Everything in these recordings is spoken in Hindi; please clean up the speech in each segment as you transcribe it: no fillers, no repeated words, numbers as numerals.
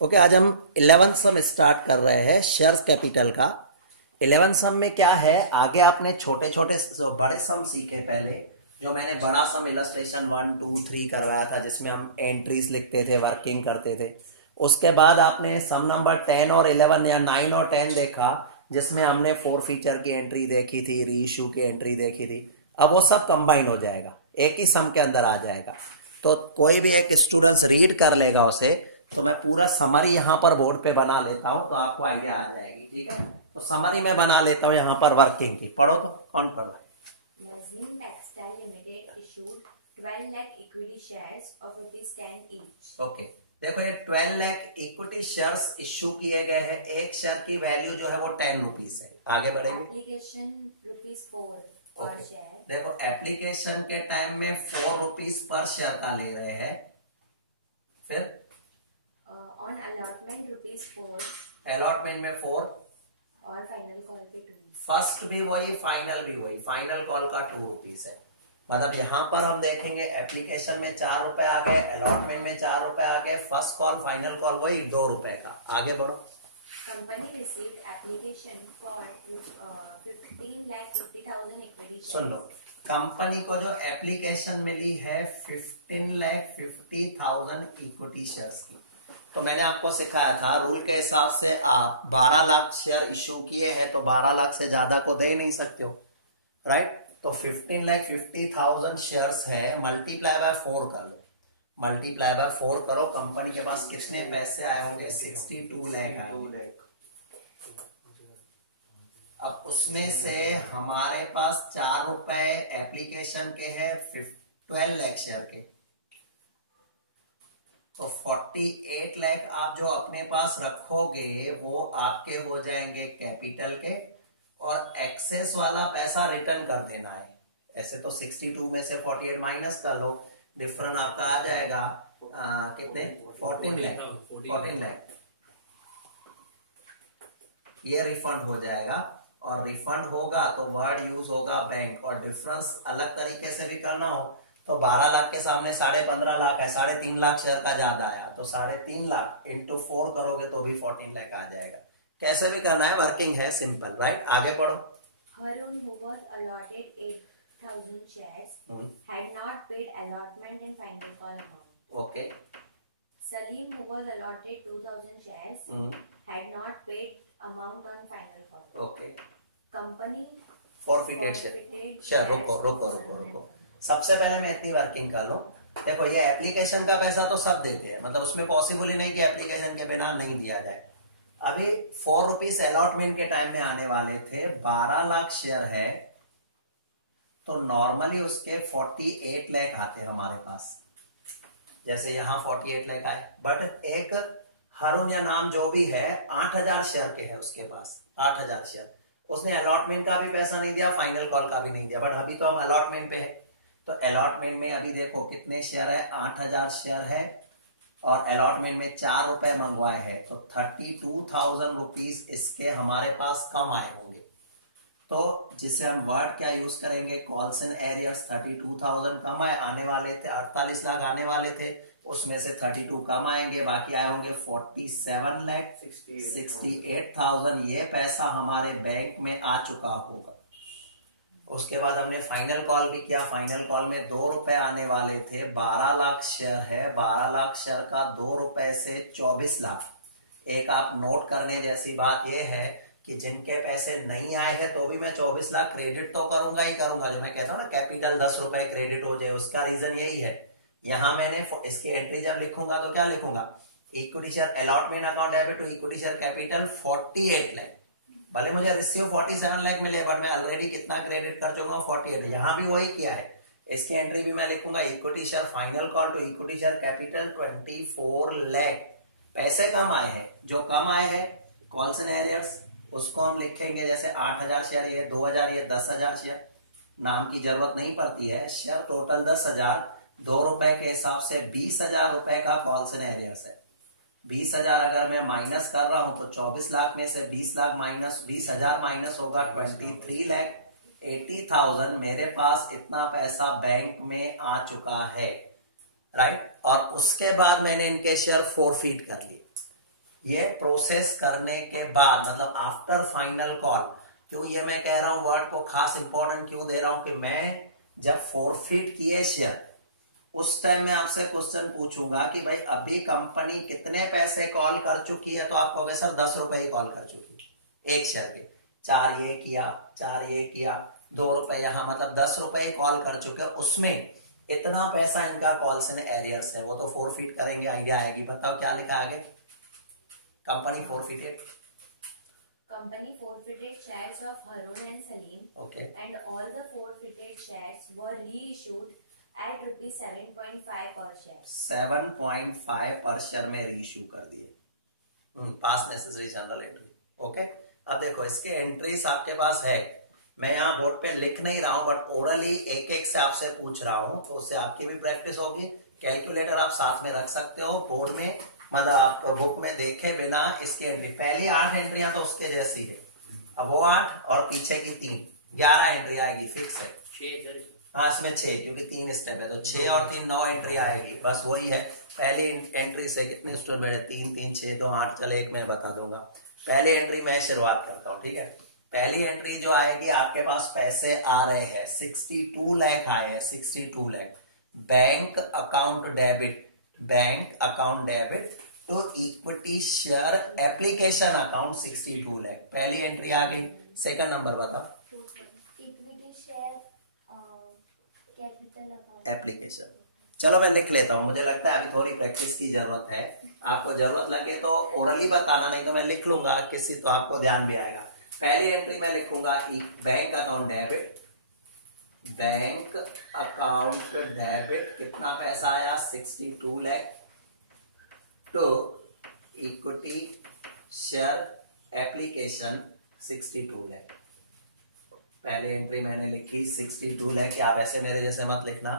ओके, आज हम 11th सम स्टार्ट कर रहे हैं शेयर्स कैपिटल का। 11th सम में क्या है, आगे आपने छोटे छोटे बड़े सम सीखे पहले। जो मैंने बड़ा सम इलस्ट्रेशन 1 2 3 करवाया था, जिसमें हम एंट्रीज लिखते थे, वर्किंग करते थे। उसके बाद आपने सम नंबर 10 और 11 या 9 और 10 देखा, जिसमें हमने 4 फीचर की एंट्री देखी थी, री इशू की एंट्री देखी थी। अब वो सब कंबाइन हो जाएगा, एक ही सम के अंदर आ जाएगा। तो कोई भी एक स्टूडेंट्स रीड कर लेगा उसे, तो मैं पूरा समरी यहाँ पर बोर्ड पे बना लेता हूँ, तो आपको आइडिया आ जाएगी। ठीक है, तो समरी में बना लेता हूँ यहाँ पर वर्किंग की। पढ़ो तो, कौन पढ़ रहा है? ओके, देखो ये 12 लाख इक्विटी शेयर्स इश्यू किए गए हैं। एक शेयर की वैल्यू जो है वो 10 रुपीज है। आगे बढ़ेंगे। एप्लीकेशन ₹4 पर शेयर। देखो एप्लीकेशन के टाइम में 4 रुपीज पर शेयर का ले रहे हैं। फिर ऑन अलॉटमेंट ₹4 अलॉटमेंट में 4 और फाइनल कॉल पे 2। फर्स्ट भी वही, फाइनल भी वही। फाइनल कॉल का 2 रुपीज है। मतलब यहाँ पर हम देखेंगे एप्लीकेशन में 4 रुपए आ गए, अलॉटमेंट में 4 रुपए आ गए, फर्स्ट कॉल फाइनल कॉल वही 2 रुपए का। आगे बढ़ो। Company received application for 15,50,000 equity. Soon low, company को जो एप्लीकेशन मिली है 15,50,000 इक्विटी शेयर्स की। तो मैंने आपको सिखाया था रूल के हिसाब से आप 12 लाख शेयर इश्यू किए हैं, तो 12 लाख से ज्यादा को दे नहीं सकते हो, राइट? तो 15,50,000 शेयर्स है, मल्टीप्लाई बाय 4 कर लो। मल्टीप्लाई बाय 4 करो, कंपनी के पास कितने पैसे आए होंगे? 62 लाख आए। अब उसमें से हमारे पास 4 रुपए एप्लीकेशन के हैं 12 लाख शेयर के, तो 48 लाख आप जो अपने पास रखोगे वो आपके हो जाएंगे कैपिटल के, और एक्सेस वाला पैसा रिटर्न कर देना है। ऐसे तो 62 में से 48 माइनस कर लो, डिफरेंस आपका आ जाएगा कितने? 14 लाख। ये रिफंड हो जाएगा, और रिफंड होगा तो वर्ड यूज होगा बैंक। और डिफरेंस अलग तरीके से भी करना हो तो 12 लाख के सामने 15.5 लाख है, 3.5 लाख शेयर का ज्यादा आया, तो 3.5 लाख इंटू 4 करोगे तो भी 14 लाख आ जाएगा। कैसे भी करना है, वर्किंग है, सिंपल, राइट? आगे पढ़ो। Harun, who was allotted 8,000 shares, had not paid allotment and final call amount. Okay. Salim, who was allotted 2,000 shares, had not paid amount on final call. Okay. Company forfeited share. रुको। सबसे पहले मैं इतनी वर्किंग कर लो। देखो ये एप्लीकेशन का पैसा तो सब देते हैं, मतलब उसमें पॉसिबल ही नहीं कि एप्लीकेशन के बिना नहीं दिया जाए। अभी 4 रुपीज अलॉटमेंट के टाइम में आने वाले थे, 12 लाख शेयर है, तो नॉर्मली उसके 48 लाख आते हमारे पास। जैसे यहाँ 48 लाख आए, बट एक हरुण या नाम जो भी है 8,000 शेयर के है उसके पास, 8,000 शेयर। उसने अलॉटमेंट का भी पैसा नहीं दिया, फाइनल कॉल का भी नहीं दिया, बट अभी तो हम अलॉटमेंट पे है। तो अलॉटमेंट में अभी देखो कितने शेयर है, 8,000 शेयर है, और अलॉटमेंट में 4 रुपए मंगवाए हैं, तो 32,000 रुपीज इसके हमारे पास कम आए होंगे। तो जिसे हम वर्ड क्या यूज करेंगे, कॉल्स एंड एरियर्स। 32,000 कम आने वाले थे, 48 लाख आने वाले थे, उसमें से 32 कम आएंगे, बाकी आए होंगे 47 लाख 68,000। ये पैसा हमारे बैंक में आ चुका होगा। उसके बाद हमने फाइनल कॉल भी किया। फाइनल कॉल में 2 रुपए आने वाले थे, 12 लाख शेयर है, 12 लाख शेयर का 2 रुपए से 24 लाख। एक आप नोट करने जैसी बात यह है कि जिनके पैसे नहीं आए हैं तो भी मैं 24 लाख क्रेडिट तो करूंगा ही करूंगा। जो मैं कहता हूँ ना, कैपिटल 10 रुपए क्रेडिट हो जाए, उसका रीजन यही है। यहाँ मैंने इसकी एंट्री जब लिखूंगा तो क्या लिखूंगा? Equity share allotment account debit to equity share capital 48 lakh. भले मुझे रिसीव 47 लाख मिले, बट मैं ऑलरेडी कितना क्रेडिट कर चुका हूँ? 48। यहाँ भी वही किया है। इसकी एंट्री भी मैं लिखूंगा equity share final call to equity share capital 24 lakh. पैसे कम आए हैं, जो कम आए हैं कॉल्स एंड एरियर्स, उसको हम लिखेंगे जैसे 8,000 शेयर, ये 2,000, ये 10,000 शेयर। नाम की जरूरत नहीं पड़ती है। शेयर टोटल 10,000, 2 रुपए के हिसाब से 20,000 रुपए का कॉल्स एंड एरियर्स है। 20,000 अगर मैं माइनस कर रहा हूं तो 24 लाख में से 20 लाख माइनस 20,000 माइनस होगा 23 लाख 80,000। मेरे पास इतना पैसा बैंक में आ चुका है, राइट? और उसके बाद मैंने इनके शेयर फोरफीट कर लिए। ये प्रोसेस करने के बाद, मतलब आफ्टर फाइनल कॉल। क्यों ये मैं कह रहा हूं वर्ड को खास इंपॉर्टेंट क्यों दे रहा हूं कि मैं जब फॉरफिट किए शेयर उस टाइम में आपसे क्वेश्चन पूछूंगा कि भाई अभी कंपनी कितने पैसे कॉल कर चुकी है, तो आप कहोगे सर 10 रुपए ही कॉल कर चुकी है एक शेयर के। 4 ये किया, 4 ये किया, 2 रुपए यहां, मतलब 10 रुपए ही कॉल कर चुके हैं, उसमें इतना पैसा इनका कॉल्स एंड एरियर्स है, वो तो फॉरफिट करेंगे, आइडिया आएगी। बताओ क्या लिखा आगे? Company forfeited, Company forfeited shares of Harun and Salim. Okay. And all the forfeited shares were reissued at rupees 7.5 per share. 7.5 पर शेयर में रीइश्यू कर दिए। पास नेसेसरी जनरल एंट्री। ओके, अब देखो इसके एंट्रीज आपके पास है, मैं यहाँ बोर्ड पे लिख नहीं रहा हूँ बट ओरली एक एक से आपसे पूछ रहा हूँ, तो उससे आपकी भी प्रैक्टिस होगी। कैलकुलेटर आप साथ में रख सकते हो बोर्ड में, मतलब आप बुक में देखे बिना इसकी एंट्री। पहली 8 एंट्रियां तो उसके जैसी है, अब वो 8 और पीछे की 3, 11 एंट्री आएगी, फिक्स है। हाँ इसमें 6, क्योंकि 3 स्टेप है तो 6 और 3 9 एंट्री आएगी, बस वही है। पहली एंट्री से कितने स्टूडेंट मेरे 3 3 6 2 8, चले एक मैं बता दूंगा। पहली एंट्री मैं शुरुआत करता हूँ, ठीक है। पहली एंट्री जो आएगी, आपके पास पैसे आ रहे हैं 62 लाख आए हैं, 62 lakh. Bank account debit, bank account debit to equity share application account 62 lakh. पहली एंट्री आ गई। सेकंड नंबर बताओ। Equity share capital account application, चलो मैं लिख लेता हूं, मुझे लगता है अभी थोड़ी प्रैक्टिस की जरूरत है। आपको जरूरत लगे तो ओरली बताना, नहीं तो मैं लिख लूंगा किसी, तो आपको ध्यान भी आएगा। पहली एंट्री मैं लिखूंगा bank account debit, bank account debit, कितना पैसा आया 62 lakh, to equity share application 62 lakh. पहली एंट्री मैंने लिखी 62 लाख, आप ऐसे मेरे जैसे मत लिखना।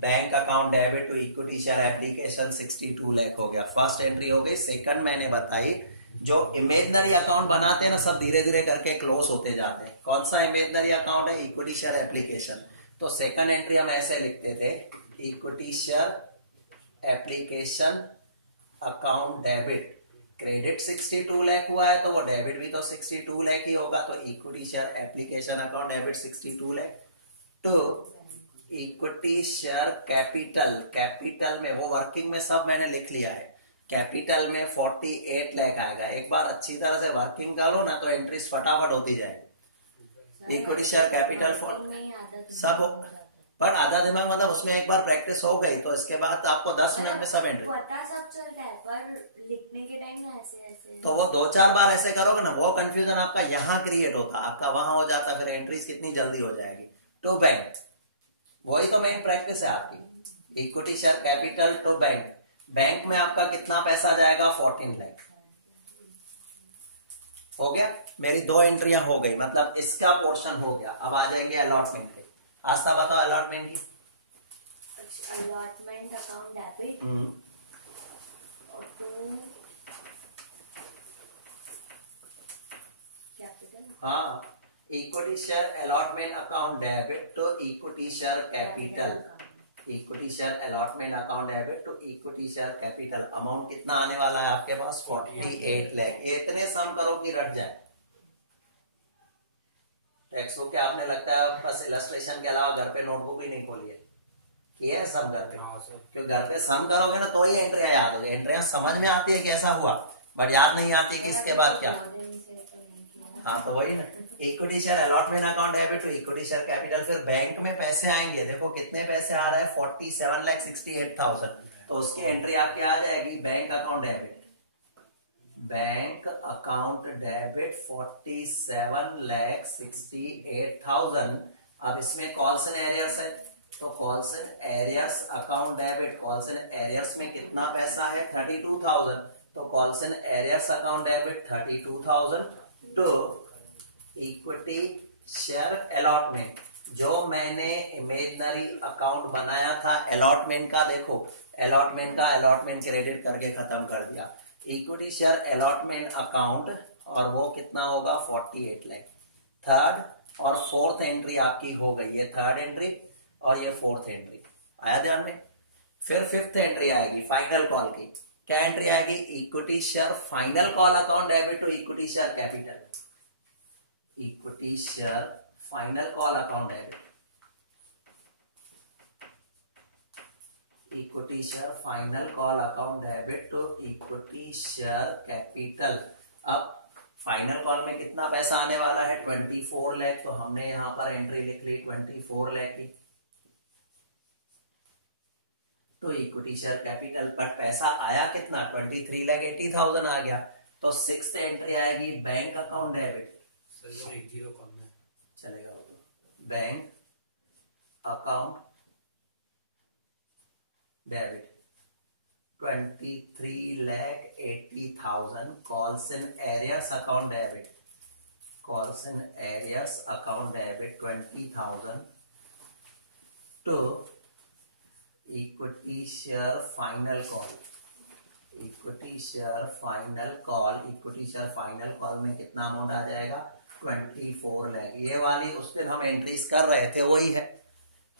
Bank account debit to equity share application 62 lakh हो गया, फर्स्ट एंट्री हो गई। सेकंड मैंने बताई, जो इमेजिनरी अकाउंट बनाते हैं ना, सब धीरे धीरे करके क्लोज होते जाते हैं। कौन सा इमेजिनरी अकाउंट है? Equity share application. तो सेकंड एंट्री हम ऐसे लिखते थे, equity share application account debit, credit 62 lakh हुआ है तो वो डेबिट भी तो 62 लाख ही होगा, तो equity share application account debit 62 lakh to equity share capital, capital में वो वर्किंग में सब मैंने लिख लिया है, कैपिटल में 48 लाख आएगा। एक बार अच्छी तरह से वर्किंग करो ना तो एंट्रीज फटाफट होती जाए। इक्विटी शेयर कैपिटल सब, पर आधा दिमाग मतलब उसमें एक बार प्रैक्टिस हो गई तो इसके बाद आपको 10 मिनट में सब एंट्री पता सब चलता है, पर लिखने के टाइम में ऐसे ऐसे तो वो 2-4 बार ऐसे करोगे ना, वो कंफ्यूजन आपका यहाँ क्रिएट होता, आपका वहां हो जाता, फिर एंट्रीज कितनी जल्दी हो जाएगी। टू बैंक, वही तो मेन प्रैक्टिस है आपकी। Equity share capital to bank, bank में आपका कितना पैसा जाएगा 14 लाख हो गया। मेरी 2 एंट्रियां हो गई, मतलब इसका पोर्शन हो गया। अब आ जाएंगे अलॉटमेंट पे। आस्था बताओ अलॉटमेंट की। अलॉटमेंट अकाउंट डेबिट कैपिटल, हाँ, equity share allotment account debit to equity share capital, equity share allotment account debit to equity share capital. Amount कितना आने वाला है आपके पास 48 लाख। इतने सम करो कि रट जाए। टेक्स्ट बुक के आपने लगता है बस इलस्ट्रेशन के अलावा घर पे नोटबुक ही नहीं खोली है, ये सम घर पे, क्योंकि घर पे सम करोगे ना तो ही एंट्रियां याद होगी। एंट्रियां समझ में आती है कि ऐसा हुआ, बट याद नहीं आती कि इसके बाद क्या। हाँ तो वही ना, equity share allotment account debit to equity share capital. फिर बैंक में पैसे आएंगे, देखो कितने पैसे आ रहे हैं 47,68,000, तो उसकी एंट्री आपकी आ जाएगी bank account debit, bank account debit 47,68,000। अब इसमें कॉल्स एंड एरियर्स है, तो calls and arrears account debit, calls and arrears में कितना पैसा है 32,000, तो calls and arrears account debit 32,000 to equity share allotment. जो मैंने इमेजिनरी अकाउंट बनाया था अलॉटमेंट का, देखो अलॉटमेंट का अलॉटमेंट क्रेडिट करके खत्म कर दिया। इक्विटी शेयर अलॉटमेंट अकाउंट, और वो कितना होगा 48 लाख। थर्ड और फोर्थ एंट्री आपकी हो गई, ये थर्ड एंट्री और ये फोर्थ एंट्री आया ध्यान में। फिर फिफ्थ एंट्री आएगी फाइनल कॉल की, क्या एंट्री आएगी? Equity share final call account debit to equity share capital, equity share final call account debit, equity share final call account debit to equity share capital. अब फाइनल कॉल में कितना पैसा आने वाला है? 24 लाख। तो हमने यहां पर एंट्री लिख ली 24 लाख की तो इक्विटी शेयर कैपिटल। बट पैसा आया कितना? 23,80,000 आ गया। तो 6th एंट्री आएगी बैंक अकाउंट डेबिट, चलेगा bank account debit 23,80,000 calls in arrears account debit, calls in arrears account debit 20,000 to equity share final call, equity share final call, equity share final call में कितना अमाउंट आ जाएगा? 24 लाख। ये वाली उस दिन हम एंट्रीज कर रहे थे वही है,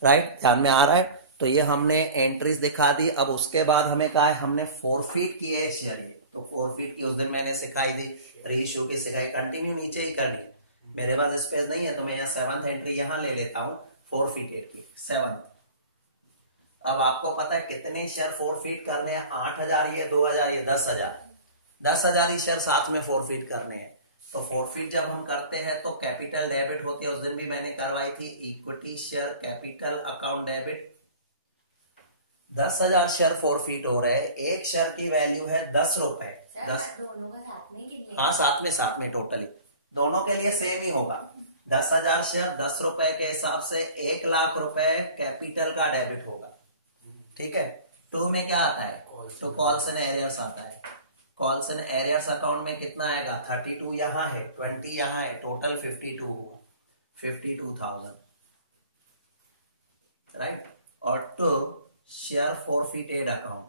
राइट? ध्यान में आ रहा है? तो ये हमने एंट्रीज दिखा दी। अब उसके बाद हमें कहा है हमने फोरफीट किए है शेयर, तो फोरफीट की उस दिन मैंने सिखाई थी, रीइश्यू की सिखाई, कंटिन्यू नीचे ही करनी है। मेरे पास स्पेस नहीं है तो मैं यहाँ 7th एंट्री यहाँ ले लेता हूँ फोरफीटेड की 7th। अब आपको पता है कितने शेयर फोरफीट करने हैं? 8,000 ये 2,000 ये 10,000, 10,000 ही शेयर साथ में फोरफीट करने हैं। तो फोरफीट जब हम करते हैं तो कैपिटल डेबिट होती है, उस दिन भी मैंने करवाई थी, equity share capital account debit. 10,000 share forfeit हो रहे हैं, एक शेयर की वैल्यू है 10 रुपए। 10 दोनों का साथ में? हाँ साथ में टोटली दोनों के लिए सेम ही होगा। 10,000 शेयर 10 रुपए के हिसाब से 1 लाख रुपए कैपिटल का डेबिट होगा, ठीक है। 2 में क्या आता है? तो कॉल्स एंड एरियर्स आता है। कॉल्स एंड एरियर्स अकाउंट में कितना आएगा? 32 यहाँ है, 20 यहाँ है, टोटल 52 हुआ, 52,000, राइट। और to share forfeited account,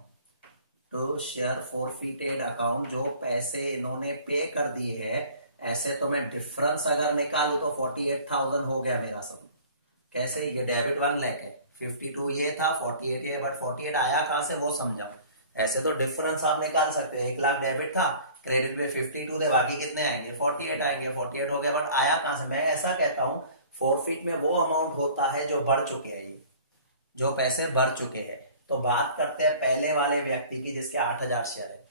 to share forfeited account, जो पैसे इन्होंने पे कर दिए हैं, ऐसे तो मैं डिफरेंस अगर निकालू तो 48,000 हो गया मेरा सब। कैसे? ये डेबिट 1 लाख है, 52 ये था, 48 ये, बट 48 आया कहां से वो समझाओ। ऐसे तो डिफरेंस आप निकाल सकते हो, 1 लाख डेबिट था, क्रेडिट पे 52 थे, बाकी कितने आएंगे? 48 आएंगे, 48 हो गया, बट आया कहां से? मैं ऐसा कहता हूं फोरफीट में वो अमाउंट होता है जो बढ़ चुके हैं, जो पैसे बढ़ चुके हैं। तो बात करते हैं पहले वाले व्यक्ति की जिसके 8,000 शेयर है,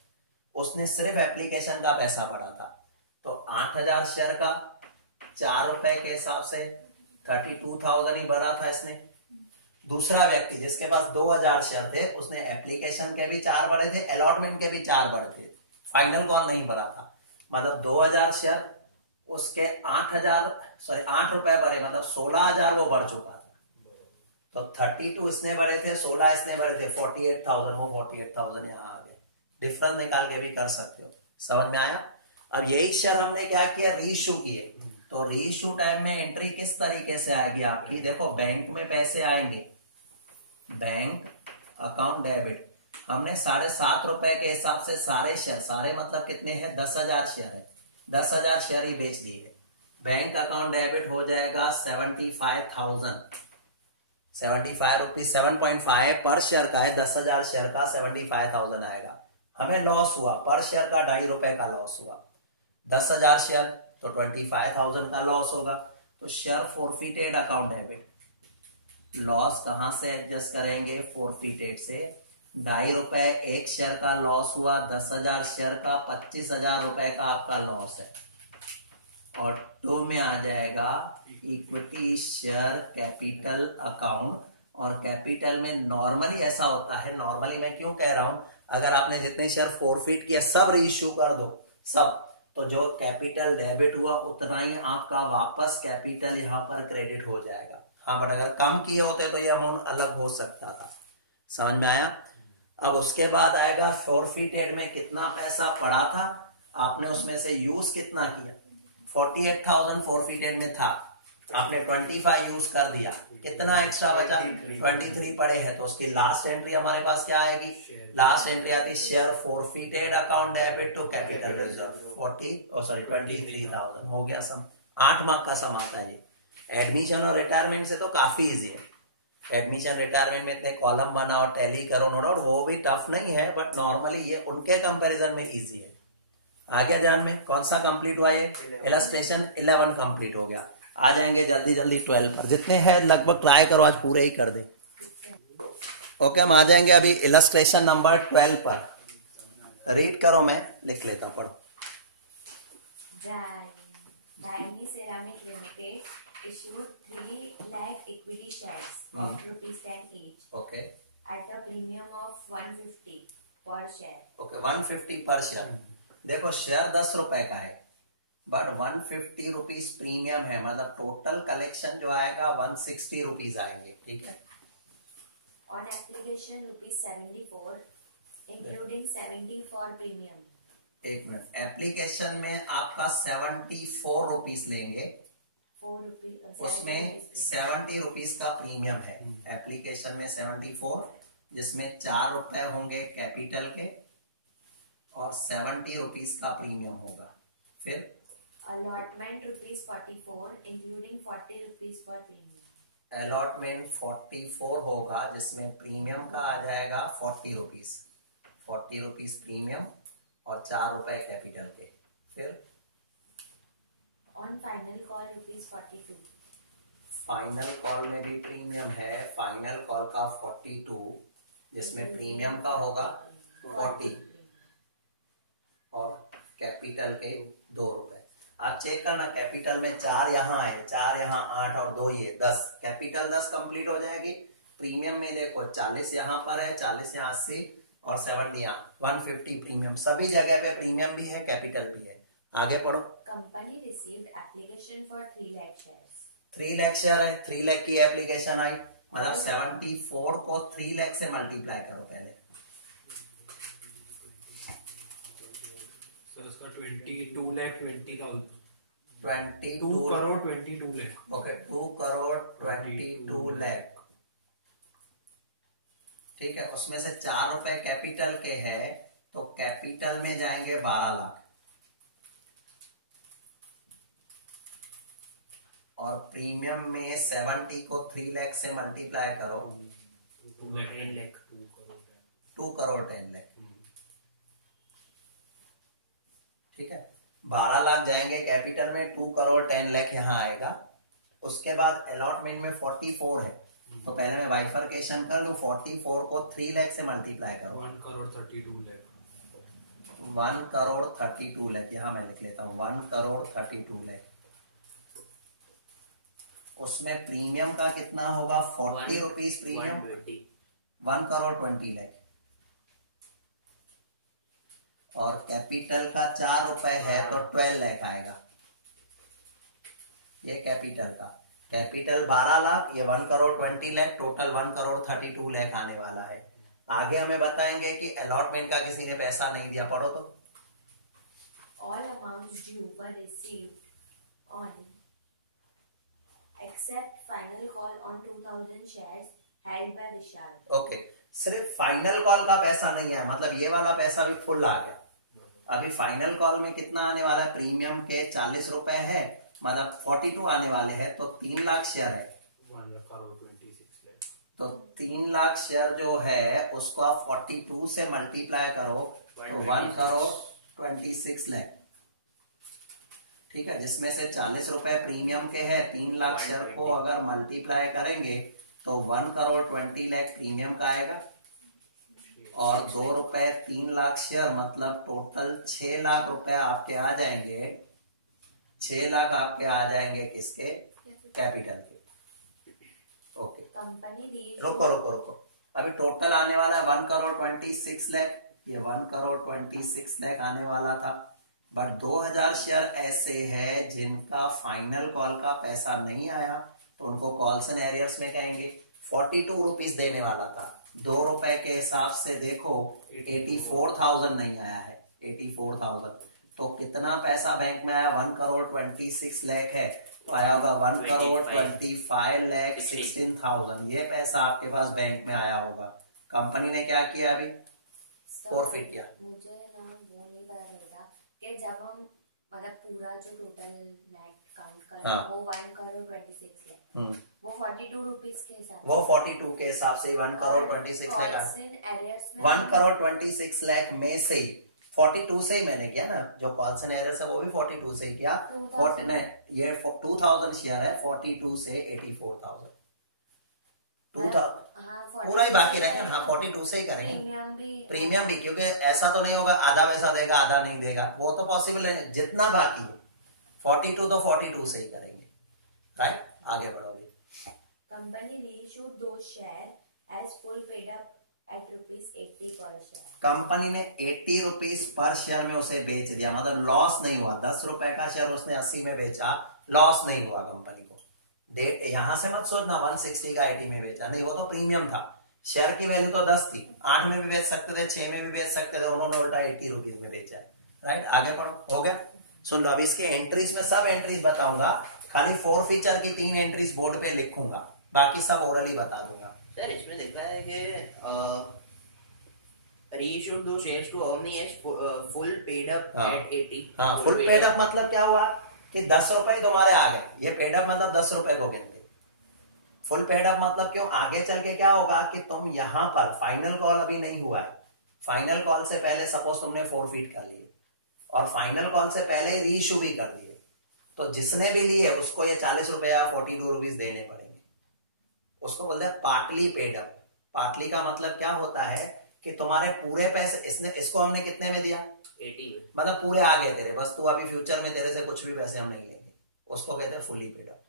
उसने सिर्फ एप्लीकेशन का पैसा भरा था, तो 8,000 शेयर का 4 रुपए के हिसाब से 32,000 ही भरा था इसने। दूसरा व्यक्ति जिसके पास 2,000 शेयर थे, उसने एप्लीकेशन के भी 4 भरे थे, अलॉटमेंट के भी 4 भरे थे, फाइनल कॉल नहीं भरा था। मतलब 2,000 शेयर उसके 8 रुपए भरे, मतलब 16,000 वो बढ़ चुका था। तो 32 इसने भरे थे, 16 इसने भरे थे, 48,000, वो 48,000 यहाँ आ गए। डिफरेंस निकाल के भी कर सकते हो, समझ में आया? अब यही शेयर हमने क्या किया? रीइश्यू किए। तो रीइश्यू टाइम में एंट्री किस तरीके से आएगी आपकी? देखो बैंक में पैसे आएंगे, बैंक अकाउंट डेबिट, हमने 7.5 रुपए के हिसाब से सारे शेयर, सारे मतलब कितने हैं? 10,000 शेयर है, 10,000 शेयर ही बेच दिए। बैंक अकाउंट डेबिट हो जाएगा 75,000, 75 रुपीज, 7.5 पर शेयर का है, 10,000 शेयर का 75,000 आएगा। हमें लॉस हुआ पर शेयर का 2.5 रुपए का लॉस हुआ, 10,000 शेयर तो 25,000 का लॉस होगा। तो share forfeited account debit, loss कहां से एडजस्ट करेंगे? फोरफीटेड से। 2.5 रुपए एक शेयर का लॉस हुआ, 10,000 शेयर का 25,000 रुपए का आपका लॉस है। और 2 में आ जाएगा इक्विटी शेयर कैपिटल अकाउंट। और कैपिटल में नॉर्मली ऐसा होता है, नॉर्मली मैं क्यों कह रहा हूं, अगर आपने जितने शेयर फोरफीट किया सब रीइश्यू कर दो सब, तो जो कैपिटल डेबिट हुआ उतना ही आपका वापस कैपिटल यहाँ पर क्रेडिट हो जाएगा। हाँ, बट अगर कम किए होते तो ये अमाउंट अलग हो सकता था, समझ में आया? अब उसके बाद आएगा फोरफीटेड में कितना पैसा पड़ा था, आपने उसमें से यूज कितना किया? 48,000 फोरफीटेड में था, आपने 25 यूज कर दिया, कितना एक्स्ट्रा बचा? 23 पड़े हैं। तो उसकी लास्ट एंट्री हमारे पास क्या आएगी? लास्ट एंट्री आती है share forfeited account debit to capital reserve 23,000 हो गया सम। 8 मार्क का सम आता है ये। एडमिशन और रिटायरमेंट से तो काफी इजी है, एडमिशन रिटायरमेंट में इतने कॉलम बनाओ, टैली करो, नो डाउट वो भी टफ नहीं है, बट नॉर्मली ये उनके कंपैरिजन में इजी है। आगे जान में कौन सा कंप्लीट हुआ, ये इलस्ट्रेशन 11 कंप्लीट हो गया। आ जाएंगे जल्दी जल्दी 12 पर, जितने हैं लगभग ट्राई करो आज पूरे ही कर दे। ओके, हम आ जाएंगे अभी इलस्ट्रेशन नंबर 12 पर। रीड करो, मैं लिख लेता हूँ, पढ़ो। Dhani Ceramic Limited issued 3 lakh equity shares of ₹10 each. Okay. At a premium of 150 per share. Okay, 150 पर शेयर। देखो शेयर 10 रुपए का है, बट 150 रुपीज प्रीमियम है, मतलब टोटल कलेक्शन जो आएगा 160 रुपीज आएंगे, ठीक है। On application ₹74, including 70 for premium. एक मिनट, एप्लीकेशन में आपका 74 रुपीज लेंगे, उसमें 70 रुपीज का प्रीमियम है। एप्लीकेशन में 74, जिसमें 4 रुपए होंगे कैपिटल के और 70 रुपीज का प्रीमियम होगा। फिर allotment ₹44, including 40 rupees for premium. Allotment 44 होगा, जिसमें प्रीमियम का आ जाएगा 40 रुपीज, 40 रुपीज प्रीमियम और 4 रुपए कैपिटल के। फिर on final call ₹42, final call में भी प्रीमियम है, फाइनल कॉल का 42, जिसमें प्रीमियम का होगा 40 और कैपिटल के 2 रुपए। आप चेक करना, कैपिटल में 4 यहाँ है, 4 यहाँ, 8 और 2 ये 10, कैपिटल 10 कंप्लीट हो जाएगी। प्रीमियम में देखो 40 यहाँ पर है, 40 यहाँ 80 और 70 यहाँ 150 प्रीमियम, सभी जगह पे प्रीमियम भी है कैपिटल भी है। आगे पढ़ो। Company received application for 3 lakh shares. 3 lakh share है, 3 लाख की एप्लीकेशन आई, मतलब 74 को 3 लाख से मल्टीप्लाई करो पहले। उसका 22,20,000, 22 2 करोड़ 22 लाख। ओके, 2 करोड़ 22 लाख, ठीक है। उसमें से 4 रुपए कैपिटल के है, तो कैपिटल में जाएंगे 12 लाख और प्रीमियम में 70 को 3 लाख से मल्टीप्लाई करो, 2 लाख, 2 करोड़ 10 लाख, ठीक है। 12 लाख जाएंगे कैपिटल में, 2 करोड़ 10 लाख यहाँ आएगा। उसके बाद अलॉटमेंट में 44 है, तो पहले मैं बाइफरकेशन कर लूं, 44 को 3 लाख से मल्टीप्लाई करो, 1 करोड़ 32 लाख, 1 करोड़ 32 लाख, यहाँ मैं लिख लेता हूँ 1 करोड़ 32 लाख। उसमें प्रीमियम का कितना होगा, 40 रुपीज प्रीमियम, 1 करोड़ 20 लाख और कैपिटल का 4 रुपए है, तो 12 लाख आएगा। ये कैपिटल का, कैपिटल 12 लाख, ये 1 करोड़ 20 लाख, टोटल 1 करोड़ 32 लाख आने वाला है। आगे हमें बताएंगे कि अलॉटमेंट का किसी ने पैसा नहीं दिया, पढ़ो तो। All amounts due were received on except final call on 2000 shares held by Vishal. Okay, सिर्फ फाइनल कॉल का पैसा नहीं है, मतलब ये वाला पैसा भी फुल आ गया। अभी फाइनल कॉल में कितना आने वाला है, प्रीमियम के 40 रुपए है, मतलब 42 आने वाले हैं, तो 3 लाख शेयर है, 1 करोड़ 26 लाख, तो 3 लाख शेयर जो है उसको आप 42 से मल्टीप्लाई करो, तो 1 करोड़ 26 लाख, ठीक है। जिसमें से 40 रुपए प्रीमियम के है, 3 लाख शेयर को अगर मल्टीप्लाई करेंगे तो 1 करोड़ 20 लाख प्रीमियम का आएगा और 2 रुपए 3 लाख शेयर, मतलब टोटल 6 लाख रुपए आपके आ जाएंगे, 6 लाख आपके आ जाएंगे किसके, कैपिटल के। ओके, रुको रुको रुको, अभी टोटल आने वाला है 1 करोड़ 26 लाख, ये 1 करोड़ 26 लाख आने वाला था, बट 2000 शेयर ऐसे हैं जिनका फाइनल कॉल का पैसा नहीं आया, तो उनको कॉल्स एंड एरियर्स में कहेंगे। 42 रुपीज देने वाला था, 2 रुपए के हिसाब से देखो 84,000 नहीं आया है, 84,000, तो कितना पैसा बैंक में आया, 1 करोड़ 26 लाख है, तो आया होगा 1 करोड़ 25 लाख 16,000, ये पैसा आपके पास बैंक में आया होगा। कंपनी ने क्या किया, अभी फॉरफिट किया। मुझे ना वो नहीं पता चलता कि जब हम मतलब पूरा जो टोटल नेट काउंट कर हाँ। वो 1 करोड़ 26 लाख, वो 42 रुपीस के हिसाब वो 42 के हिसाब से 1 करोड़ 26 लाख, 1 करोड़ 26 लाख में से 42 से ही मैंने किया ना, जो कॉल्स एंड एरर्स है वो भी 42 से ही किया। 49 ये 2000 शेयर है, 42 से 84,000 पूरा ही बाकी रहेगा। हाँ 42 से ही करेंगे प्रीमियम भी, क्योंकि ऐसा तो नहीं होगा आधा पैसा देगा आधा नहीं देगा, वो तो पॉसिबल है। जितना बाकी है 42 तो 42 से ही करेंगे, राइट। आगे बढ़ो भी। Company reissued those share as full paid up at ₹80 per share. Company ने 80 रुपीज पर शेयर में उसे बेच दिया, मतलब लॉस नहीं हुआ। 10 रुपए का शेयर उसने 80 में बेचा, लॉस नहीं हुआ कंपनी को। यहां से मत सोचना 160 का 80 में बेचा, नहीं, वो तो प्रीमियम था। शेयर की वैल्यू तो 10 थी, 8 में भी बेच सकते थे, 6 में भी बेच सकते थे, उन्होंने उल्टा 80 रुपीज में बेचा है, राइट। आगे बढ़ो, हो गया। सुन लो, अब इसके एंट्रीज में सब एंट्रीज बताऊंगा, खाली फोर फीचर की 3 एंट्रीज बोर्ड पे लिखूंगा, बाकी सब ओरली बता दूंगा। सर इसमें लिखा है कि reissued those shares to Omni as full paid up at 80. हाँ, फुल पेड अप मतलब क्या हुआ कि 10 रुपए तुम्हारे आ गए, ये पेड अप मतलब 10 रुपए को गिनते। फुल पेड अप मतलब क्यों, आगे चल के क्या होगा कि तुम यहाँ पर फाइनल कॉल अभी नहीं हुआ है, फाइनल कॉल से पहले सपोज तुमने फोरफीट कर लिए और फाइनल कॉल से पहले रीइश्यू भी कर दिए, तो जिसने भी लिए उसको ये 40 रुपए या 42 रुपीज देने पड़ेंगे। उसको बोलते हैं पार्टली पेड अप। पार्टली का मतलब क्या होता है कि तुम्हारे पूरे पैसे, इसको हमने कितने में दिया, 80 में, मतलब पूरे आ गए तेरे, बस तू अभी फ्यूचर में तेरे से कुछ भी पैसे हम नहीं लेंगे, उसको कहते हैं फुली पेड अप।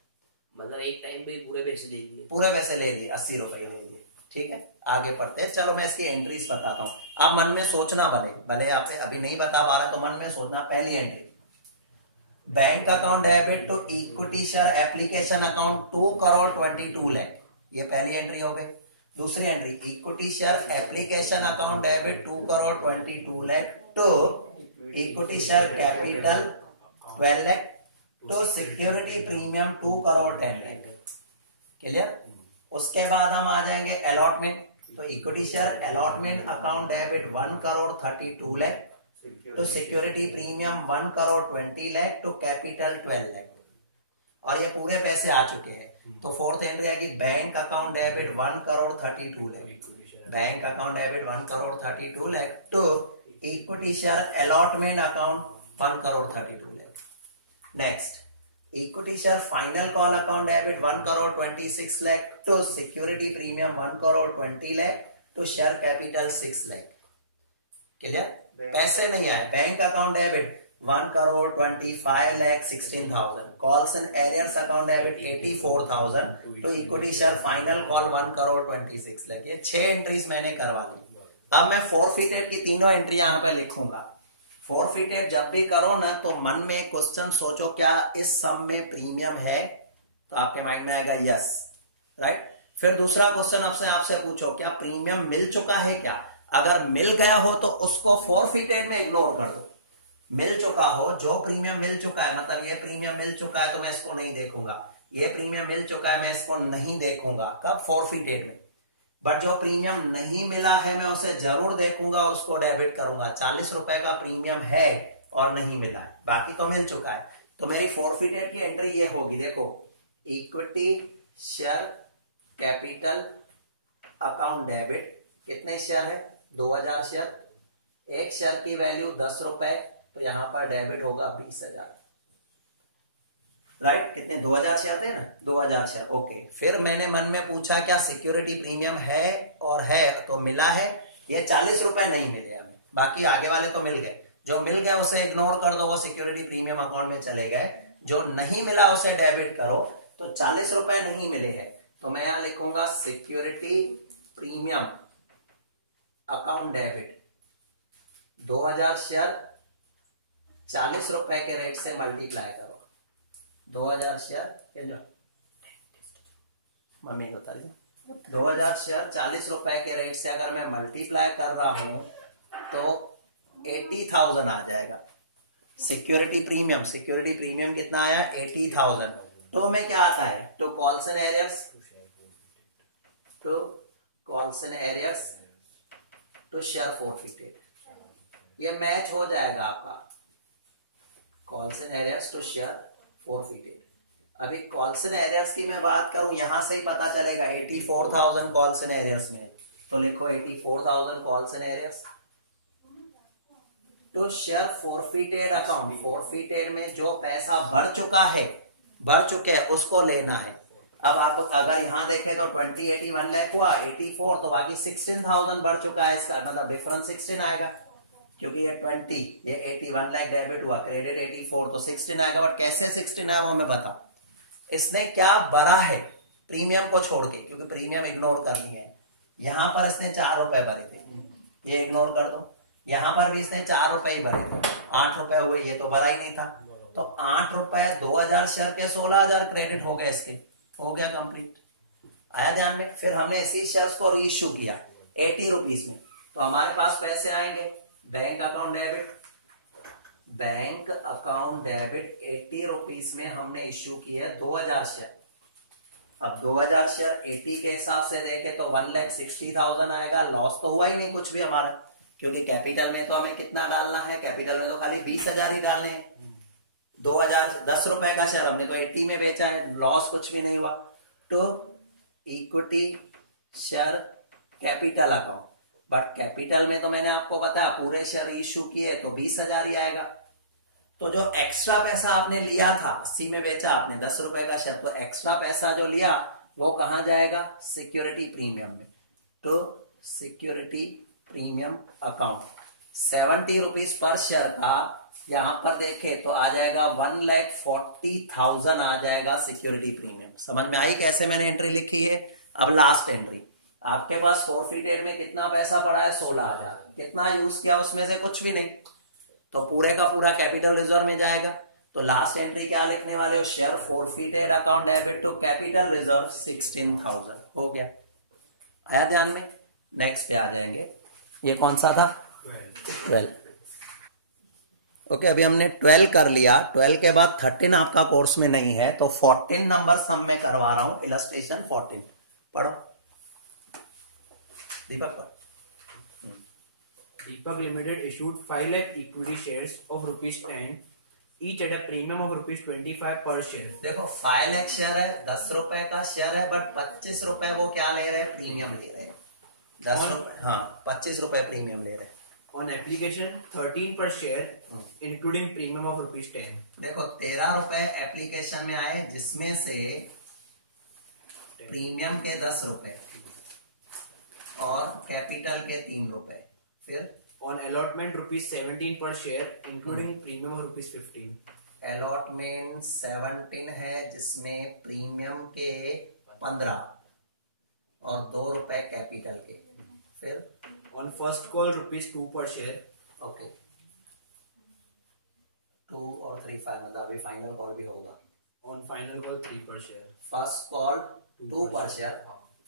मतलब एक टाइम पे पूरे पैसे ले लिए, पूरे पैसे ले लिए, 80 रुपए ले लिए, ठीक है। आगे पढ़ते हैं, चलो मैं इसकी एंट्रीज बताता हूँ। आप मन में सोचना, भले आप अभी नहीं बता पा रहे तो मन में सोचना। पहली entry, bank account debit to equity share application account 2 crore 22 lakh, ये पहली एंट्री हो गई। दूसरी entry, equity share application account debit 2 crore 22 lakh to equity share capital 12 lakh to security premium 2 crore 10 lakh. Clear. उसके बाद हम आ जाएंगे अलॉटमेंट, तो equity share allotment account debit 1 crore 32 lakh to security premium 1 crore 20 lakh to capital 12 lakh, और ये पूरे पैसे आ चुके हैं। तो फोर्थ एंट्री आएगी bank account debit 1 crore 32 lakh, bank account debit 1 crore 32 lakh to equity share allotment account 1 crore 32 lakh. Next, equity share final call account debit 1 crore 26 lakh to security premium 1 crore 20 lakh to share capital 6 lakh. Clear. पैसे नहीं आए, bank account debit 1 crore 25 lakh 16,000, calls and arrears account debit 84,000 तो equity share final call 1 crore 26 lakh. ये 6 एंट्रीज मैंने करवा ली। अब मैं फोरफीटेड की तीनों एंट्री यहाँ पे लिखूंगा। फोरफीटेड जब भी करो ना तो मन में क्वेश्चन सोचो, क्या इस सम में प्रीमियम है, तो आपके माइंड में आएगा यस, राइट। फिर दूसरा क्वेश्चन आपसे पूछो, क्या प्रीमियम मिल चुका है क्या। अगर मिल गया हो तो उसको फोरफीटेड में इग्नोर कर दो। मिल चुका हो, जो प्रीमियम मिल चुका है, मतलब ये प्रीमियम मिल चुका है तो मैं इसको नहीं देखूंगा, ये प्रीमियम मिल चुका है मैं इसको नहीं देखूंगा, कब, फोरफीटेड में। बट जो प्रीमियम नहीं मिला है मैं उसे जरूर देखूंगा, उसको डेबिट करूंगा। 40 रुपए का प्रीमियम है और नहीं मिला है, बाकी तो मिल चुका है। तो मेरी फोरफीटेड की एंट्री ये होगी, देखो, equity share capital account debit, कितने शेयर है, 2000 शेयर, एक शेयर की वैल्यू 10 रुपए, तो यहां पर डेबिट होगा 20,000, राइट। कितने, 2000 शेयर थे ना, 2000 शेयर, ओके। फिर मैंने मन में पूछा क्या सिक्योरिटी प्रीमियम है, और है तो मिला है। ये 40 रुपए नहीं मिले हमें, बाकी आगे वाले तो मिल गए। जो मिल गए उसे इग्नोर कर दो, वो सिक्योरिटी प्रीमियम अकाउंट में चले गए। जो नहीं मिला उसे डेबिट करो। तो 40 रुपए नहीं मिले हैं तो मैं यहां लिखूंगा security premium account debit 2000 share 40 रुपए के रेट से मल्टीप्लाई करो। 2000 शेयर, मम्मी को बता रही, 2000 शेयर 40 रुपए के रेट से अगर मैं मल्टीप्लाई कर रहा हूं तो 80,000 आ जाएगा। सिक्योरिटी प्रीमियम कितना आया, 80,000। तो में क्या आता है, to calls and arrears to share forfeited, ये मैच हो जाएगा आपका, calls and arrears to share forfeited. अभी कॉल्स एंड एरियर्स की मैं बात करूं, यहां से ही पता चलेगा 84,000 कॉल्स एंड एरियर्स में, तो लिखो 84,000 calls and arrears to share forfeited account. Forfeited में जो पैसा बढ़ चुके हैं उसको लेना है। अब आप अगर यहां देखें तो 81 लाख हुआ, 84 तो बाकी 16,000 बढ़ चुका है, इसका मतलब डिफरेंस 16 आएगा, क्योंकि ये 20 ये 81 लाख डेबिट हुआ, क्रेडिट 84 तो 16 आएगा। बट कैसे 16 आया वो मैं बताऊं। इसने क्या भरा है प्रीमियम को छोड़ के, क्योंकि प्रीमियम इग्नोर कर लिए हैं। यहां पर इसने 4 रुपए भरे थे, ये इग्नोर कर दो। यहां पर भी इसने 4 रुपए ही भरे थे, 8 रुपए हुए, ये तो भरा ही नहीं था। तो 8 रुपए 2,000 शेयर के 16,000 क्रेडिट हो गए, इसके हो गया कंप्लीट। आया ध्यान में। फिर हमने इसी शेयर्स को रीइश्यू किया 80 रुपीज में, तो हमारे पास पैसे आएंगे बैंक अकाउंट डेबिट 80 रुपीज में हमने इश्यू किए 2,000 शेयर। अब 2,000 शेयर 80 के हिसाब से देखे तो 1,60,000 आएगा। लॉस तो हुआ ही नहीं कुछ भी हमारा, क्योंकि कैपिटल में तो हमें कितना डालना है, कैपिटल में तो खाली 20,000 ही डालने हैं। 2,000 10 रुपए का शेयर हमने तो 80 में बेचा है, लॉस कुछ भी नहीं हुआ। तो equity share capital account, but capital में तो मैंने आपको बताया पूरे शेयर इश्यू किए तो 20,000 ही आएगा। तो जो एक्स्ट्रा पैसा आपने लिया था, 80 में बेचा आपने 10 रुपए का शेयर, तो एक्स्ट्रा पैसा जो लिया वो कहां जाएगा, सिक्योरिटी प्रीमियम में। तो security premium account 70 rupees per share का यहां पर देखे तो आ जाएगा 1,40,000 आ जाएगा सिक्योरिटी प्रीमियम। समझ में आई कैसे मैंने एंट्री लिखी है। अब लास्ट एंट्री, आपके पास फॉरफिटेड में कितना पैसा पड़ा है, 16,000। कितना यूज किया उसमें से, कुछ भी नहीं, तो पूरे का पूरा कैपिटल रिजर्व में जाएगा। तो लास्ट एंट्री क्या लिखने वाले हो, share forfeited account debit to capital reserve 16,000 हो गया। आया ध्यान में। नेक्स्ट पे आ जाएंगे, ये कौन सा था, 12। ओके, अभी हमने 12 कर लिया। 12 के बाद 13 आपका कोर्स में नहीं है, तो 14 नंबर सम में करवा रहा हूं, इलस्ट्रेशन 14 पढ़ो दीपक पर। Deepak Limited issued 5 lakh equity shares of ₹10, each at a premium of ₹25 per share. देखो 5 लाख शेयर है, 10 रुपए का शेयर है, बट 25 रुपए वो क्या ले रहे हैं, प्रीमियम ले रहे हैं। 10 रुपए, हाँ 25 रुपए प्रीमियम ले रहे हैं। On application, 13 per share, including premium of ₹10. देखो 13 रुपए एप्लीकेशन में आए, जिसमें से प्रीमियम के 10 रुपए और कैपिटल के 3 रुपए। फिर On allotment, ₹17 per share, including premium of ₹15. Allotment 17 है, जिसमें प्रीमियम के 15 और 2 रुपए कैपिटल के। फिर On first call, ₹2 per share. Okay 2 और 3 5, मतलब अभी फाइनल कॉल भी होगा। On final call, 3 per share. First call 2 पर शेयर,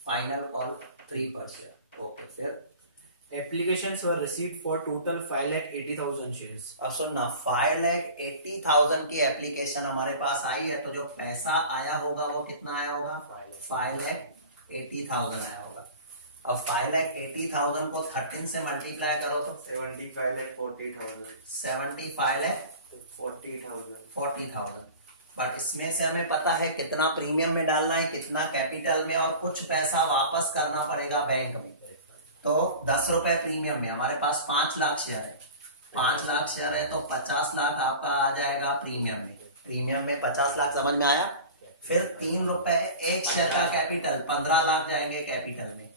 फाइनल कॉल 3 पर शेयर। ओके, फिर Applications were received for total 5,80,000 shares. अब सुनना, 5,80,000 की एप्लीकेशन हमारे पास आई है, तो जो पैसा आया होगा वो कितना आया होगा, 5,80,000 आया होगा। अब 5,80,000 को 13 से मल्टीप्लाई करो तो 75,40,000। बट इसमें से हमें पता है कितना प्रीमियम में डालना है, कितना कैपिटल में, और कुछ पैसा वापस करना पड़ेगा बैंक में। तो 10 रुपए प्रीमियम में हमारे पास 5 लाख शेयर है, 5 लाख शेयर है तो 50 लाख आपका आ जाएगा प्रीमियम में। प्रीमियम में 50 लाख, समझ में आया। फिर 3 रुपए एक शेयर का कैपिटल, 15 लाख जाएंगे कैपिटल में।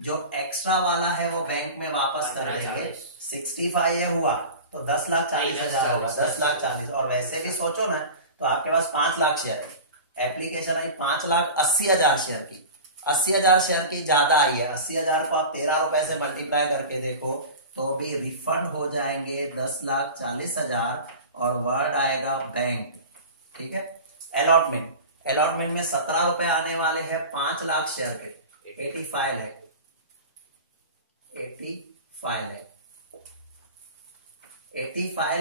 जो एक्स्ट्रा वाला है वो बैंक में वापस कर देंगे। 65 ये हुआ तो 10,40,000 होगा, 10,40,000। और वैसे भी सोचो ना, तो आपके पास 5 लाख शेयर है, एप्लीकेशन आई 5,80,000 शेयर की। 80,000 शेयर की ज्यादा आई है। 80,000 को आप 13 रुपए से मल्टीप्लाई करके देखो तो भी रिफंड हो जाएंगे 10,40,000 और वर्ड आएगा बैंक। ठीक है। अलॉटमेंट में 17 रुपए आने वाले हैं 5 लाख शेयर के, 85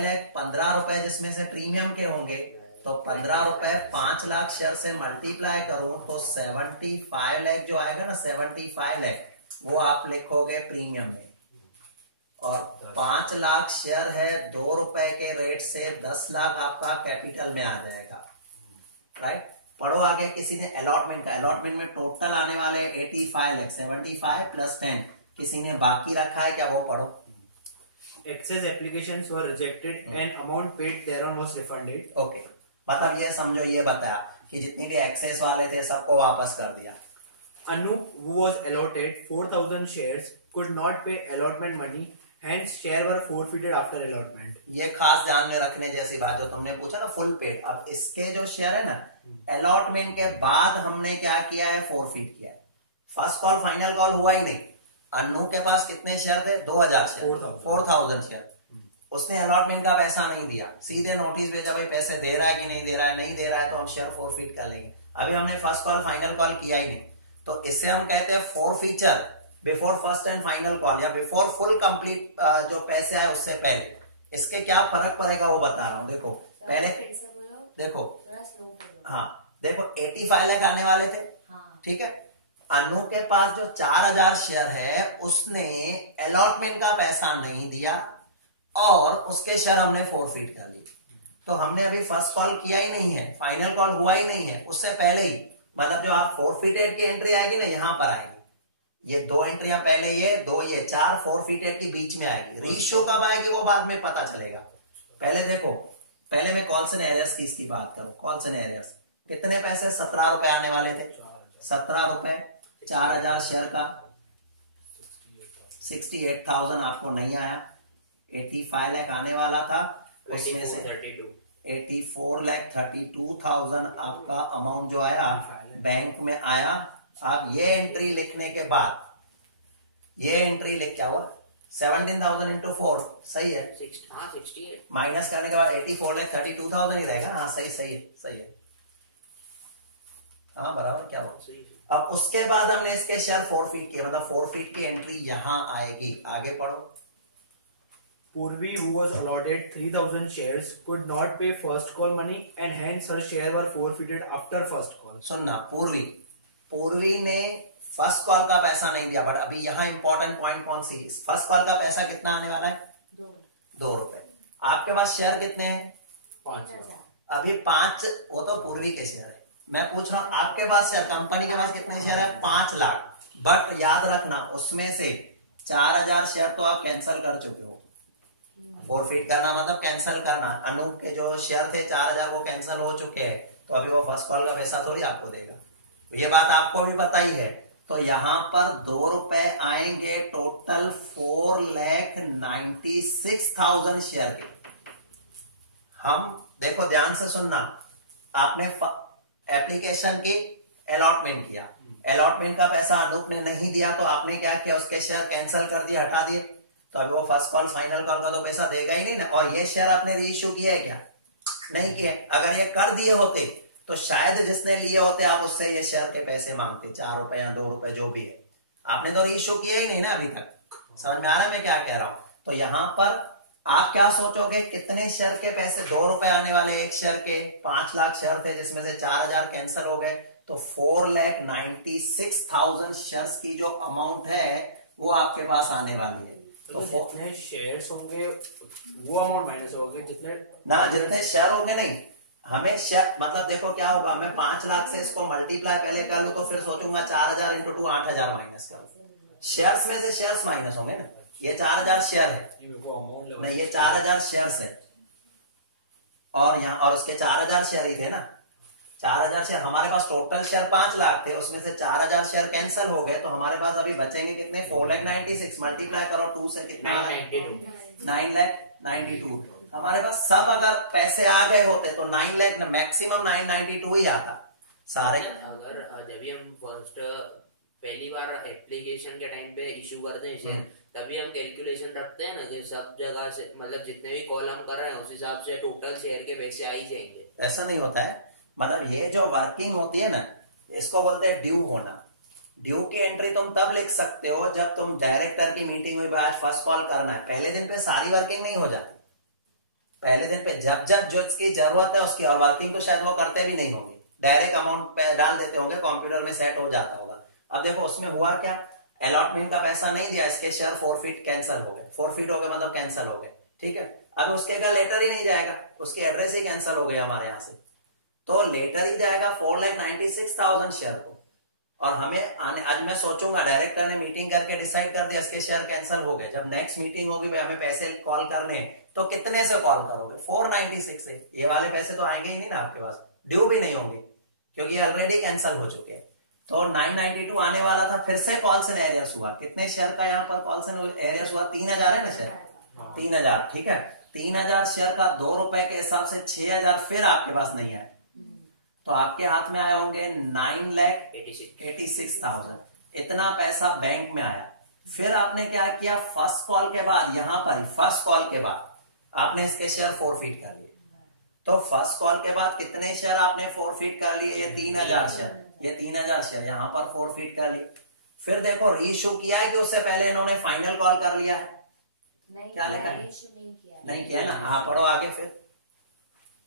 लाख 15 रुपए जिसमें से प्रीमियम के होंगे, तो 15 रुपए 5 लाख शेयर से मल्टीप्लाई करूं तो 75 लाख जो आएगा ना, 75 लाख वो आप लिखोगे प्रीमियम में, और 5 लाख शेयर है, 2 रुपए के रेट से 10 लाख आपका कैपिटल में आ जाएगा, राइट। पढ़ो आगे, किसी ने अलॉटमेंट का, अलॉटमेंट में टोटल आने वाले 85 लाख, 75 प्लस 10, किसी ने बाकी रखा है क्या, वो पढ़ो। Excess applications were rejected and amount paid thereon was refunded. Okay, मतलब ये समझो, ये बताया कि जितने भी एक्सेस वाले थे सबको वापस कर दिया। Anup, who was allotted 4,000 shares, could not pay allotment money, hence share were forfeited after allotment. ये खास ध्यान में रखने जैसी बात जो तुमने पूछा ना, फुल पेड। अब इसके जो शेयर है ना, अलॉटमेंट के बाद हमने क्या किया है, फोरफीट किया है। फर्स्ट कॉल फाइनल कॉल हुआ ही नहीं। अनु के पास कितने शेयर थे, 2000 शेयर, 4000 शेयर। उसने अलॉटमेंट का पैसा नहीं दिया, सीधे नोटिस भेजा, भाई पैसे दे रहा है कि नहीं दे रहा है, नहीं दे रहा है तो हम शेयर फोरफीट कर लेंगे। अभी हमने फर्स्ट कॉल फाइनल कॉल किया ही नहीं, तो इससे हम कहते हैं forfeiture before first and final call, या बिफोर फुल कंप्लीट जो पैसे आए उससे पहले। इसके क्या फर्क पड़ेगा वो बता रहा हूँ। देखो पहले, देखो हाँ, देखो 85 लाख आने वाले थे, ठीक है। अनु के पास जो 4000 शेयर है, उसने अलॉटमेंट का पैसा नहीं दिया और उसके शेयर हमने फोरफीट कर दिए। तो हमने अभी फर्स्ट कॉल किया ही नहीं है, फाइनल कॉल हुआ ही नहीं है, उससे पहले ही, मतलब जो आप फोरफीटेड की एंट्री आएगी ना, यहां पर आएगी। ये 2 एंट्रियां पहले, ये 2, ये 4 फोरफीटेड के बीच में आएगी। रीशो कब आएगी वो बाद में पता चलेगा। पहले देखो, पहले मैं कॉल्स एंड एरियर्स की इसकी बात करूं। कॉल्स एंड एरियर्स कितने पैसे, 17 रुपए आने वाले थे, 17 रुपए 4000 शेयर का, 68,000 आपको नहीं आया। 85 लाख आने वाला था, उसमें से 84,32,000 आपका अमाउंट जो आया बैंक में आया। आप ये एंट्री लिखने के बाद, ये एंट्री लिख क्या हुआ, 17,000 इंटू 4, सही है। 68 माइनस करने के बाद 84,32,000 ही रहेगा। हाँ सही, सही है, सही है, हाँ बराबर, क्या हुआ। अब उसके बाद हमने इसके शेयर फोरफीट किए, मतलब फोरफीट की एंट्री यहां आएगी। आगे पढ़ो। Purvi, who was allotted 3,000 shares, could not pay first call money and hence her share were forfeited after first call. सुनना, पूर्वी ने फर्स्ट कॉल का पैसा नहीं दिया, बट अभी यहाँ इंपॉर्टेंट पॉइंट कौन सी, फर्स्ट कॉल का पैसा कितना आने वाला है, 2 रुपए। आपके पास शेयर कितने हैं, 5,000. अभी 5, वो तो पूर्वी के शेयर है। मैं पूछ रहा हूँ आपके पास शेयर, कंपनी के पास कितने शेयर है, 5 लाख। बट याद रखना, उसमें से 4000 शेयर तो आप कैंसिल कर चुके हो। फोरफीट करना मतलब कैंसिल करना। अनूप के जो शेयर थे 4000 वो कैंसिल हो चुके हैं, तो अभी वो फर्स्ट कॉल का पैसा थोड़ी आपको देगा। ये बात आपको भी पता ही है। तो यहां पर 2 रुपए आएंगे टोटल 4,96,000 शेयर के। हम देखो ध्यान से सुनना, आपने एप्लीकेशन की अलॉटमेंट किया, अलॉटमेंट का पैसा अनूप ने नहीं दिया, तो आपने क्या किया, उसके शेयर कैंसिल कर दिए, हटा दिए। तो अभी वो फर्स्ट कॉल फाइनल कॉल का तो पैसा देगा ही नहीं ना। और ये शेयर आपने रीइश्यू किया है क्या, नहीं किया। अगर ये कर दिए होते तो शायद जिसने लिए होते आप उससे ये शेयर के पैसे मांगते, 4 रुपए या 2 रुपए जो भी है। आपने तो रीइश्यू किया ही नहीं ना अभी तक। समझ में आ रहा है मैं क्या कह रहा हूं। तो यहां पर आप क्या सोचोगे, कितने शेयर के पैसे, 2 रुपए आने वाले एक शेयर के, 5 लाख शेयर थे जिसमें से 4000 कैंसिल हो गए, तो 4,96,000 शेयर्स की जो अमाउंट है वो आपके पास आने वाली है। तो जितने शेयर्स होंगे वो अमाउंट माइनस होगा, जितने ना, जितने शेयर होंगे नहीं, हमें शेयर मतलब देखो क्या होगा, मैं 5 लाख से इसको मल्टीप्लाई पहले कर लूं तो फिर सोचूंगा 4000 इंटू 2 8000 माइनस कर। शेयर्स में से शेयर्स माइनस होंगे ना। ये 4000 शेयर है, नहीं ये 4000 शेयर्स है, और यहाँ और उसके 4000 शेयर ही थे ना। 4000 शेयर, हमारे पास टोटल शेयर 5 लाख थे, उसमें से 4000 शेयर कैंसिल हो गए, तो हमारे पास अभी बचेंगे कितने, 4,96,000 मल्टीप्लाई करो 2 से कितना, 9,92,000। हमारे पास सब अगर पैसे आ गए होते तो 9 लाख, मैक्सिमम 992 ही आता सारे। अगर जब भी हम फर्स्ट पहली बार एप्लीकेशन के टाइम पे इशू करते हैं शेयर, तभी हम कैलकुलेशन रखते हैं ना कि सब जगह से, मतलब जितने भी कॉल हम कर रहे हैं उस हिसाब से टोटल शेयर के पैसे आ ही जाएंगे। ऐसा नहीं होता है, मतलब ये जो वर्किंग होती है ना, इसको बोलते हैं ड्यू होना। ड्यू की एंट्री तुम तब लिख सकते हो जब तुम डायरेक्टर की मीटिंग में आज फर्स्ट कॉल करना है, पहले दिन पे सारी वर्किंग नहीं हो जाती। पहले दिन पे जब जब जो इसकी जरूरत है उसकी, और वर्किंग तो शायद वो करते भी नहीं होंगे, डायरेक्ट अमाउंट पे डाल देते होंगे, कंप्यूटर में सेट हो जाता होगा। अब देखो उसमें हुआ क्या, अलॉटमेंट का पैसा नहीं दिया, इसके शेयर फोरफिट कैंसिल हो गए, फोरफिट हो गए मतलब कैंसिल हो गए, ठीक है। अब उसके का लेटर ही नहीं जाएगा, उसके एड्रेस ही कैंसिल हो गया हमारे यहाँ से, तो लेटर ही जाएगा 4,96,000 शेयर को। और हमें आने, आज मैं सोचूंगा डायरेक्टर ने मीटिंग करके डिसाइड कर दिया इसके शेयर कैंसिल हो गए, जब नेक्स्ट मीटिंग होगी भाई हमें पैसे कॉल करने, तो कितने से कॉल करोगे? 496 से। ये वाले पैसे तो आएंगे ही नहीं ना आपके पास, ड्यू भी नहीं होंगे क्योंकि ये ऑलरेडी कैंसिल हो चुके हैं। तो 992 आने वाला था, फिर से कॉल्स एंड एरियर्स हुआ। कितने शेयर का यहाँ पर कॉल्स एंड एरियर्स हुआ? 3000 है ना शेयर, 3000, ठीक है। 3000 शेयर का 2 रुपए के हिसाब से 6000 फिर आपके पास नहीं आया, तो आपके हाथ में आए होंगे 9,86,000। इतना पैसा बैंक में आया। फिर आपने क्या किया, फर्स्ट कॉल के बाद, यहां पर फर्स्ट कॉल के बाद आपने इसके शेयर फोरफिट कर लिए। तो फर्स्ट कॉल के बाद कितने शेयर आपने फोरफिट कर लिए? ये 3000 शेयर, ये 3000 शेयर यहां पर फोरफिट कर लिए। फिर देखो रीइश्यू किया है कि उससे पहले इन्होंने फाइनल कॉल कर लिया है? क्या लिखा है? नहीं किया ना। हाँ पढ़ो आगे फिर।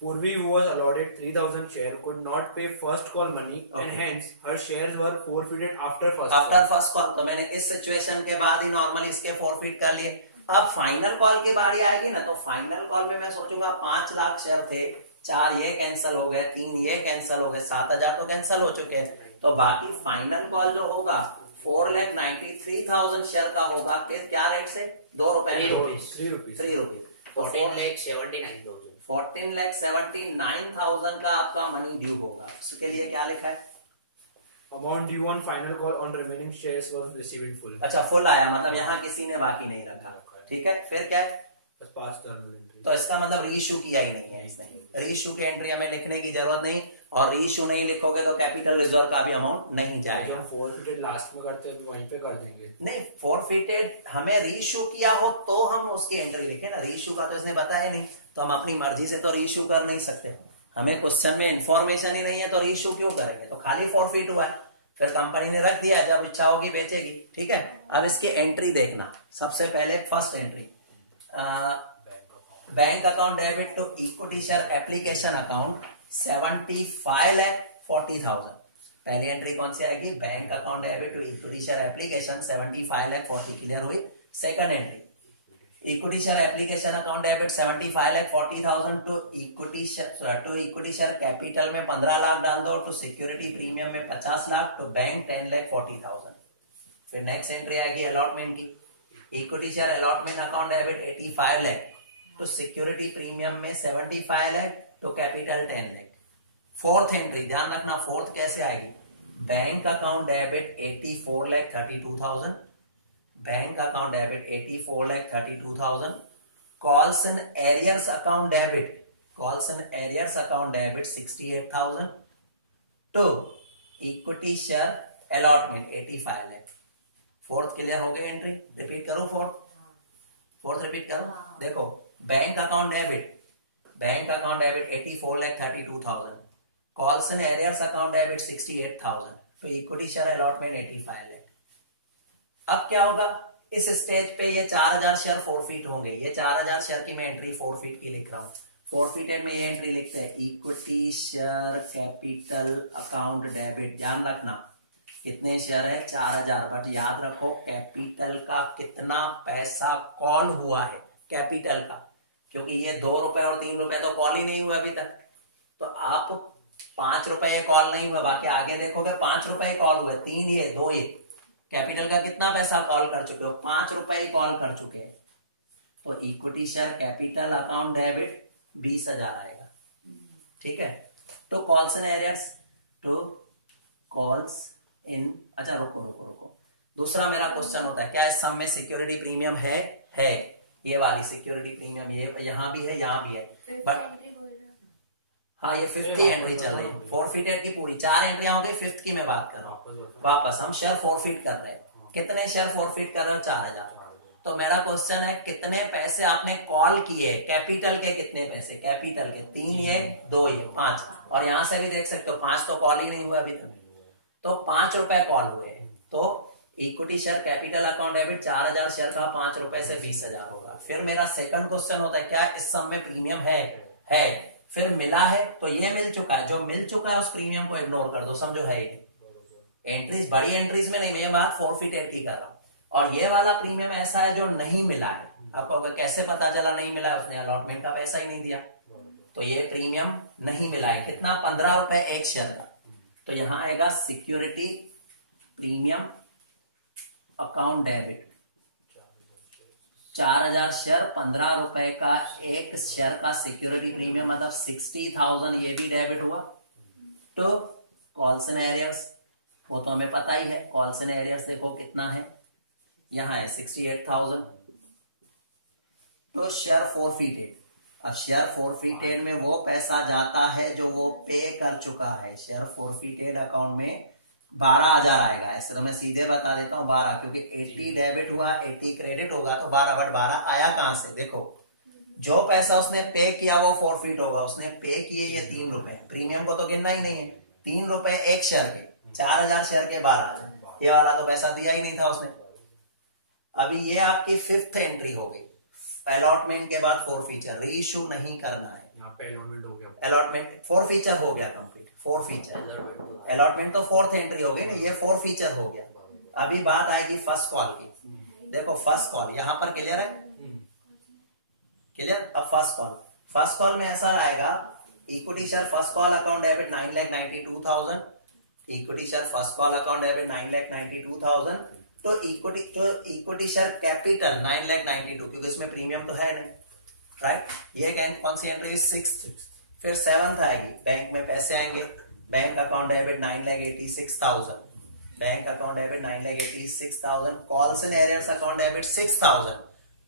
Purvi, who was allotted 3,000 share, could not pay first call money, and hence her shares were forfeited after first after call. First call. तो मैंने इस सिचुएशन के बाद ही नॉर्मली इसके फोरफिट कर लिए। अब फाइनल कॉल की बारी आएगी ना, तो फाइनल कॉल में मैं सोचूंगा 5 लाख शेयर थे, 4 ये कैंसिल हो गए, 3 ये कैंसिल हो गए, 7,000 तो कैंसिल हो चुके हैं। तो बाकी फाइनल कॉल जो होगा 4,93,000 शेयर का होगा। क्या रेट से? 2 रुपए, 3 rupees. 3 rupees. 3 रुपीज। 14,79,000. 14,79,000 का आपका मनी ड्यू होगा। उसके लिए क्या लिखा है? Amount due on final call on remaining shares was received in full. अच्छा फुल आया, मतलब यहाँ किसी ने बाकी नहीं रखा, ठीक है। फिर क्या है? As past journal entry. तो इसका मतलब रीइश्यू किया ही नहीं है इसने। रीइश्यू की एंट्री हमें लिखने की जरूरत नहीं, और रीइश्यू नहीं लिखोगे तो कैपिटल रिजर्व का भी अमाउंट नहीं जो जाएगा। हम forfeited लास्ट में करते हैं वहीं पे कर देंगे। नहीं, फोरफिटेड हमें रीइश्यू किया हो तो हम उसकी एंट्री लिखे ना। रीइश्यू का तो इसने बताया नहीं, तो हम अपनी मर्जी से तो रीइश्यू कर नहीं सकते। हमें क्वेश्चन में इंफॉर्मेशन ही नहीं है तो रीइश्यू क्यों करेंगे? तो खाली फोरफिट हुआ है, फिर कंपनी ने रख दिया, जब इच्छा होगी बेचेगी, ठीक है। अब इसकी एंट्री देखना। सबसे पहले first entry, bank account debit to equity share application account 75,40,000। पहली एंट्री कौन सी आएगी? Bank account debit to equity share application 75,40,000 clear हुई। Second entry, equity share application account debit 75,40,000 to equity share capital में 15 लाख डाल दो, टू सिक्योरिटी प्रीमियम में 50 लाख, टू बैंक 10,40,000। फिर नेक्स्ट एंट्री आएगी अलॉटमेंट की। Equity share allotment account debit 85 lakh, to security premium में 75 lakh, to capital 10 lakh. Fourth entry ध्यान रखना, फोर्थ कैसे आएगी? Bank account debit 84,32,000, bank account debit 84,32,000, calls and arrears account debit 68,000, to equity share allotment 85 lakh. Fourth clear हो गई एंट्री। रिपीट करो फोर्थ रिपीट करो। देखो, bank account debit 84,32,000, calls and arrears account debit 68,000, तो इक्विटी शेयर अलॉटमेंट 85 लाख। अब क्या होगा? इस स्टेज पे ये 4,000 शेयर फोरफिट होंगे। ये 4,000 शेयर की मैं एंट्री फोरफिट की लिख रहा हूँ। फोरफिटेड में ये एंट्री लिखते हैं, equity share capital account debit. ध्यान रखना कितने शेयर है? 4,000। बट याद रखो कैपिटल का कितना पैसा कॉल हुआ है, कैपिटल का, क्योंकि ये 2 रुपए और 3 रुपए तो कॉल ही नहीं हुआ अभी तक। तो आप 5 रुपए कॉल नहीं हुआ, बाकी आगे देखोगे 5 रुपए कॉल हुए, 3 ये 2 ये। कैपिटल का कितना पैसा कॉल कर चुके हो? 5 रुपए कॉल कर चुके हैं। तो equity share capital account debit 20,000 आएगा, ठीक है। तो calls and arrears, to calls in, अच्छा रुको, दूसरा मेरा क्वेश्चन होता है, क्या इस सम में सिक्योरिटी प्रीमियम है? ये वाली सिक्योरिटी प्रीमियम ये यहाँ भी है, यहाँ भी है, बट हाँ ये 5th की एंट्री चल रही है। फोरफिटेड की पूरी 4 एंट्रियां हो गई, 5th की मैं बात कर रहा हूँ। वापस हम शेयर फोरफिट कर रहे हैं। कितने शेयर फोरफिट कर रहे हो? 4,000। तो मेरा क्वेश्चन है कितने पैसे आपने कॉल किए? कैपिटल के कितने पैसे? कैपिटल के 3 ये 2 ये 5, और यहां से भी देख सकते हो 5 तो कॉल ही नहीं हुआ अभी तक, तो 5 रुपए कॉल हुए। तो equity share capital account debit 4,000 share का 5 रुपए से 20,000 होगा। फिर मेरा सेकंड क्वेश्चन होता है, क्या इस सम में प्रीमियम है? फिर मिला है, तो ये मिल चुका है, जो मिल चुका है उस प्रीमियम को इग्नोर कर दो, समझो है ही नहीं। एंट्रीज बड़ी एंट्रीज में नहीं, मैं बात फोरफिटेड की कर रहा हूँ। और ये वाला प्रीमियम ऐसा है जो नहीं मिला है। आपको कैसे पता चला नहीं मिला? उसने अलॉटमेंट का पैसा ही नहीं दिया, तो ये प्रीमियम नहीं मिला है। कितना? 15 रुपए एक शेयर का। तो यहां आएगा security premium account debit, 4000 share, 15 रुपए का एक शेयर का सिक्योरिटी प्रीमियम, मतलब 60,000 ये भी डेबिट हुआ। तो कॉल्स एंड एरियर्स वो तो हमें पता ही है, कॉल्स एंड एरियर्स देखो कितना है, यहाँ है 68,000। तो शेयर फोरफिटेड, अब शेयर फोरफिटेड में वो पैसा जाता है जो वो पे कर चुका है। शेयर फोरफिटेड अकाउंट में 12,000 आएगा। ऐसे तो मैं सीधे बता देता हूँ 12, क्योंकि 80 डेबिट हुआ 80 क्रेडिट होगा, तो 12 बट 12 आया कहां से? देखो जो पैसा उसने पे किया वो फोरफिट होगा। उसने पे किए ये 3 रुपए, प्रीमियम को तो गिनना ही नहीं है। 3 रुपए एक शेयर के, 4000 शेयर के 12,000, ये वाला तो पैसा दिया ही नहीं था उसने। अभी ये आपकी 5th एंट्री हो गई। अलॉटमेंट के बाद फोरफीचर, रीइश्यू नहीं करना है। यहाँ पे अलॉटमेंट हो गया, अलॉटमेंट फोरफीचर हो गया कंप्लीट। फोरफीचर अलॉटमेंट तो 4th एंट्री हो गई ना, ये फोरफीचर हो गया। अभी बात आएगी फर्स्ट कॉल की। देखो फर्स्ट कॉल यहाँ पर क्लियर है, क्लियर। अब फर्स्ट कॉल में ऐसा आएगा, equity share first call account debit 9,92,000, equity share first call account debit 9,92,000। तो इक्विटी शेयर कैपिटल 9,92,000, क्योंकि इसमें प्रीमियम तो है नहीं, राइट। ये कौन सी एंट्री? 6th। फिर 7th आएगी, बैंक में पैसे आएंगे। Bank account debit 9,86,000, bank account debit 9,86,000, calls and arrears account debit 6,000।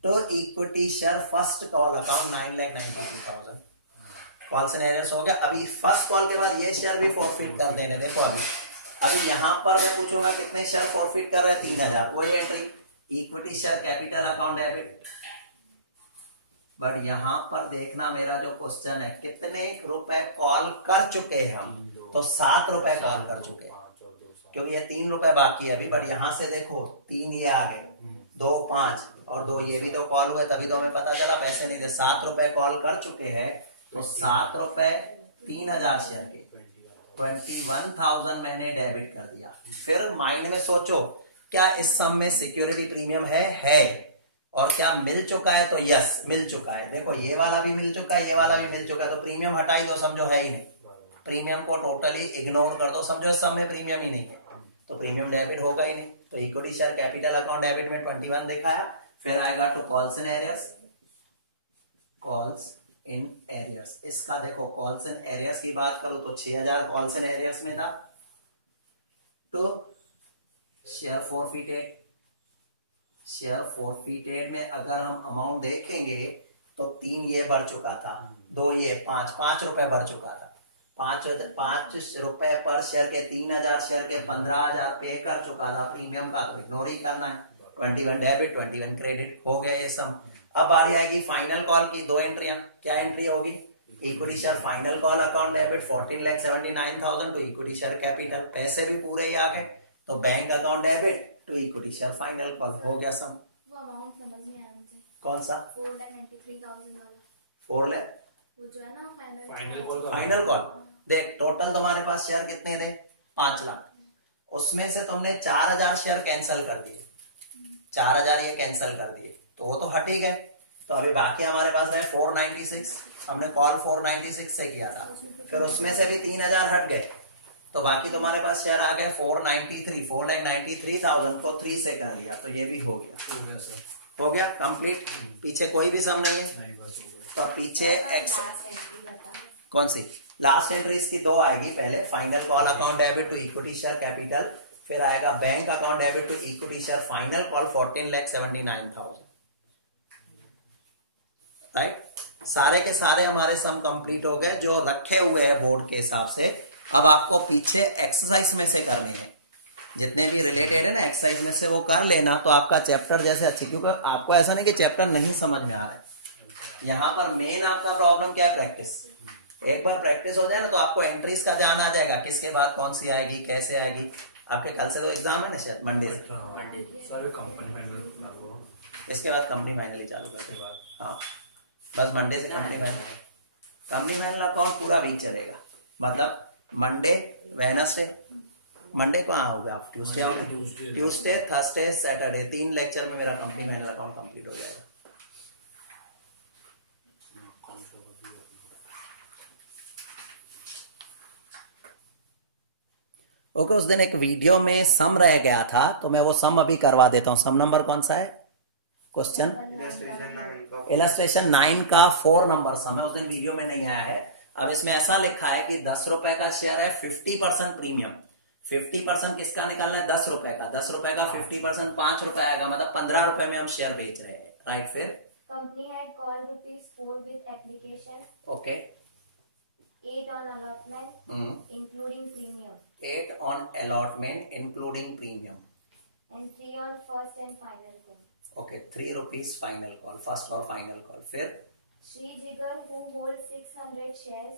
तो equity share first call account 9,92,000, calls and arrears हो गया। अभी फर्स्ट कॉल के बाद ये शेयर भी फॉरफिट कर देने। देखो अभी यहां पर मैं पूछूंगा कितने शेयर फॉरफिट कर रहे हैं? 3,000, वही entry equity share capital account debit. But यहां पर देखना मेरा जो क्वेश्चन है, कितने रुपए कॉल कर चुके हैं हम? तो 7 रुपए कॉल कर चुके हैं, क्योंकि ये 3 रुपए बाकी है अभी। बट यहां से देखो 3 ये आ गए, 2 5 और 2 ये भी तो कॉल हुए, तभी तो हमें पता चला पैसे नहीं दे। 7 रुपए कॉल कर चुके हैं, तो 7 रुपए 3,000 शेयर के 21,000 मैंने डेबिट कर दिया। फिर माइंड में सोचो, क्या इस सम में सिक्योरिटी प्रीमियम है और क्या मिल चुका है? तो यस मिल चुका है। देखो ये वाला भी मिल चुका है, ये वाला भी मिल चुका है, तो प्रीमियम हटा ही दो, समझो है ही नहीं। प्रीमियम को टोटली इग्नोर कर दो, समझो इस सम में प्रीमियम ही नहीं है, तो प्रीमियम डेबिट होगा ही नहीं। तो equity share capital account debit में 21 दिखाया। फिर आएगा to calls and arrears, calls in arrears. इसका देखो कॉल्स एंड एरियर्स की बात करो तो 6,000 कॉल्स एंड एरियर्स में था। तो शेयर फॉरफिटेड में अगर हम अमाउंट देखेंगे तो 3 ये बढ़ चुका था, 2 ये 5 रुपए बढ़ चुका था। 5 रुपए पर शेयर के 3,000 शेयर के 15,000 पे कर चुका था प्रीमियम का, तो इग्नोर ही करना है। 21 डेबिट 21 क्रेडिट हो गया ये सम। अब बारी आएगी फाइनल कॉल की, 2 एंट्रियां। क्या एंट्री होगी? Equity share final call account debit 14,79,000 to equity share capital, पैसे भी पूरे ही आ गए, तो bank account debit to equity share final call हो गया सम। वो अमाउंट समझ नहीं आया मुझे। कौन सा? 4,93,000 वाला, 4 लाख वो जो है ना फाइनल कॉल। देख टोटल तुम्हारे पास शेयर कितने थे? 5 लाख। उसमें से तुमने 4,000 शेयर कैंसिल कर दिए, 4,000 ये कैंसिल कर दिए, तो वो तो हट ही गए। तो अभी बाकी हमारे पास रहे 496, हमने कॉल 496 से किया था, फिर उसमें से भी 3,000 हट गए, तो बाकी तुम्हारे पास शेयर आ गए 493,000 को 3 से कर लिया, तो ये भी हो गया। हो गया कंप्लीट। पीछे कोई भी सम नहीं है, तो पीछे एक्स कौन सी लास्ट एंट्री इसकी 2 आएगी। पहले final call account debit to equity share capital, फिर आएगा bank account debit to equity share final call 14,79,000, right. सारे के सारे हमारे सम कंप्लीट हो गए जो रखे हुए हैं बोर्ड के हिसाब से। अब आपको पीछे एक्सरसाइज में से करनी है, जितने भी रिलेटेड है ना एक्सरसाइज में से वो कर लेना, तो आपका चैप्टर जैसे अच्छे, क्योंकि आपको ऐसा नहीं कि चैप्टर नहीं समझ में आ रहा है। यहाँ पर मेन आपका प्रॉब्लम क्या है? प्रैक्टिस। एक बार प्रैक्टिस हो जाए ना तो आपको एंट्रीज का ध्यान आ जाएगा, किसके बाद कौन सी आएगी, कैसे आएगी। आपके कल से तो एग्जाम है ना शायद, मंडे से। इसके बाद कंपनी फाइनली चालू करते बाद, हाँ बस मंडे से company final. Company final account पूरा वीक चलेगा, मतलब मंडे, वेडनेसडे, मंडे को आओगे आप? ट्यूसडे आओगे? ट्यूसडे, थर्सडे, सैटरडे, 3 लेक्चर में मेरा कंपनी मैनुअल अकाउंट कंप्लीट हो जाएगा। ओके, उस दिन एक वीडियो में सम रह गया था, तो मैं वो सम अभी करवा देता हूँ। सम नंबर कौन सा है? क्वेश्चन इलस्ट्रेशन 9 का 4 नंबर सम है, उस दिन वीडियो में नहीं आया है। अब इसमें ऐसा लिखा है कि 10 रुपए का शेयर है, 50% प्रीमियम। 50% किसका निकालना है? 10 रुपए का। 10 रुपए का 50% 5 रुपए आएगा, मतलब 15 रुपए में हम शेयर बेच रहे हैं, राइट। फिर company had called ₹4 with application. Okay, 8 on allotment including premium, 8 on allotment including premium, and 3 on first and final call. Okay, 3 rupees final call, first और फाइनल कॉल। फिर Sri Jigar, who holds 600 shares,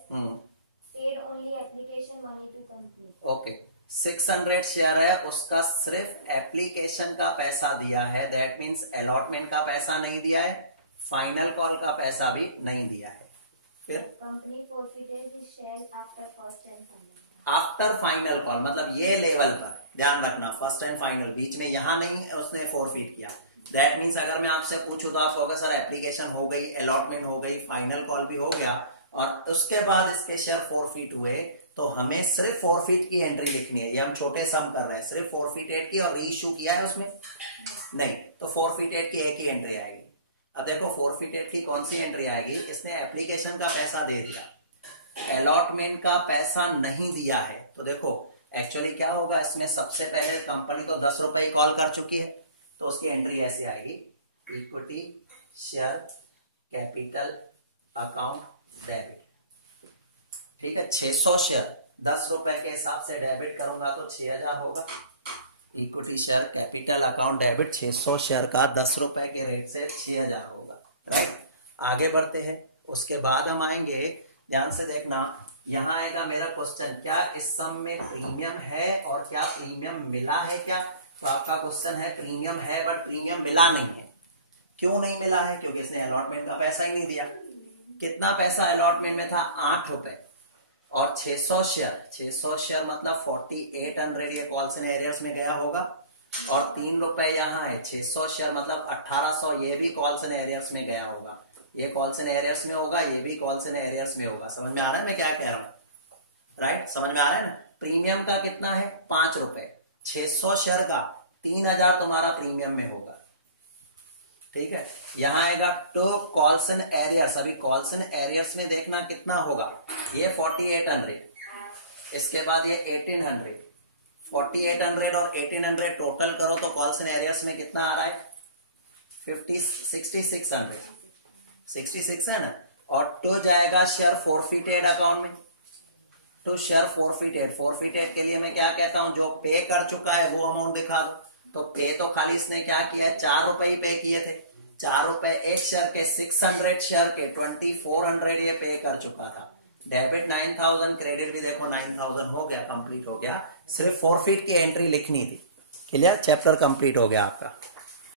paid only application money to company. Okay, 600 share है, उसका सिर्फ एप्लीकेशन का पैसा दिया है, दैट मीन्स अलॉटमेंट का पैसा नहीं दिया है, फाइनल कॉल का पैसा भी नहीं दिया है। फिर Company forfeited the shares after first and final. After final call, मतलब ये लेवल पर ध्यान रखना, फर्स्ट एंड फाइनल, बीच में यहां नहीं उसने फॉरफीट किया। दैट मीन्स अगर मैं आपसे पूछूं तो आप कहोगे सर एप्लीकेशन हो गई, अलॉटमेंट हो गई, फाइनल कॉल भी हो गया, और उसके बाद इसके शेयर फॉरफीट हुए, तो हमें सिर्फ फॉरफीट की एंट्री लिखनी है। ये हम छोटे सम कर रहे हैं, सिर्फ फॉरफीटेड की, और रीइश्यू किया है उसमें नहीं, तो फॉरफीटेड की एक ही एंट्री आएगी। अब देखो फॉरफीटेड की कौन सी एंट्री आएगी? इसने एप्लीकेशन का पैसा दे दिया, अलॉटमेंट का पैसा नहीं दिया है, तो देखो एक्चुअली क्या होगा इसमें, सबसे पहले कंपनी तो 10 रुपए ही कॉल कर चुकी है, तो उसकी एंट्री ऐसे आएगी, equity share capital account debit, ठीक है। 600 शेयर 10 रुपए के हिसाब से डेबिट करूंगा तो 6000 होगा। Equity share capital account debit 600 share का 10 रुपए के रेट से 6000 होगा, राइट। आगे बढ़ते हैं, उसके बाद हम आएंगे, ध्यान से देखना, यहां आएगा मेरा क्वेश्चन, क्या इस सम में प्रीमियम है और क्या प्रीमियम मिला है क्या? तो आपका क्वेश्चन है प्रीमियम है बट प्रीमियम मिला नहीं है। क्यों नहीं मिला है? क्योंकि इसने अलॉटमेंट का पैसा ही नहीं दिया। कितना पैसा अलॉटमेंट में था? 8 रुपए, और 600 शेयर मतलब 4800, ये कॉल्स एंड एरियर्स में गया होगा, और 3 रुपए यहाँ है। 600 शेयर मतलब 1800, ये भी कॉल्स एंड एरियर्स में गया होगा, ये कॉल्स एंड एरियर्स में होगा, ये भी कॉल्स एंड एरियर्स में होगा। समझ में आ रहा है मैं क्या कह रहा हूं, राइट? समझ में आ रहा है ना? प्रीमियम का कितना है? 5 रुपए। 600 शेयर का 3000 तुम्हारा प्रीमियम में होगा, ठीक है। यहां आएगा टू कॉल्स एंड एरियर्स, अभी कॉल्स एंड एरियर्स में देखना कितना होगा, ये 4800, इसके बाद ये 1800, 4800 और 1800 टोटल करो तो कॉल्स एंड एरियर्स में कितना आ रहा है? 6600, 66 है ना। और टू जाएगा शेयर फॉरफिटेड अकाउंट में, तो शेयर फॉरफिटेड के लिए मैं क्या कहता हूं, जो पे कर चुका है वो अमाउंट दिखा दो। तो पे तो खाली इसने क्या किया है, 4 रुपए ही पे किए थे, 4 रुपए एक शेयर के, 600 शेयर के 2400 ये पे कर चुका था। डेबिट 9000, क्रेडिट भी देखो 9000 हो गया, कंप्लीट हो गया। सिर्फ फॉरफिट की एंट्री लिखनी थी। क्लियर? चैप्टर कंप्लीट हो गया आपका।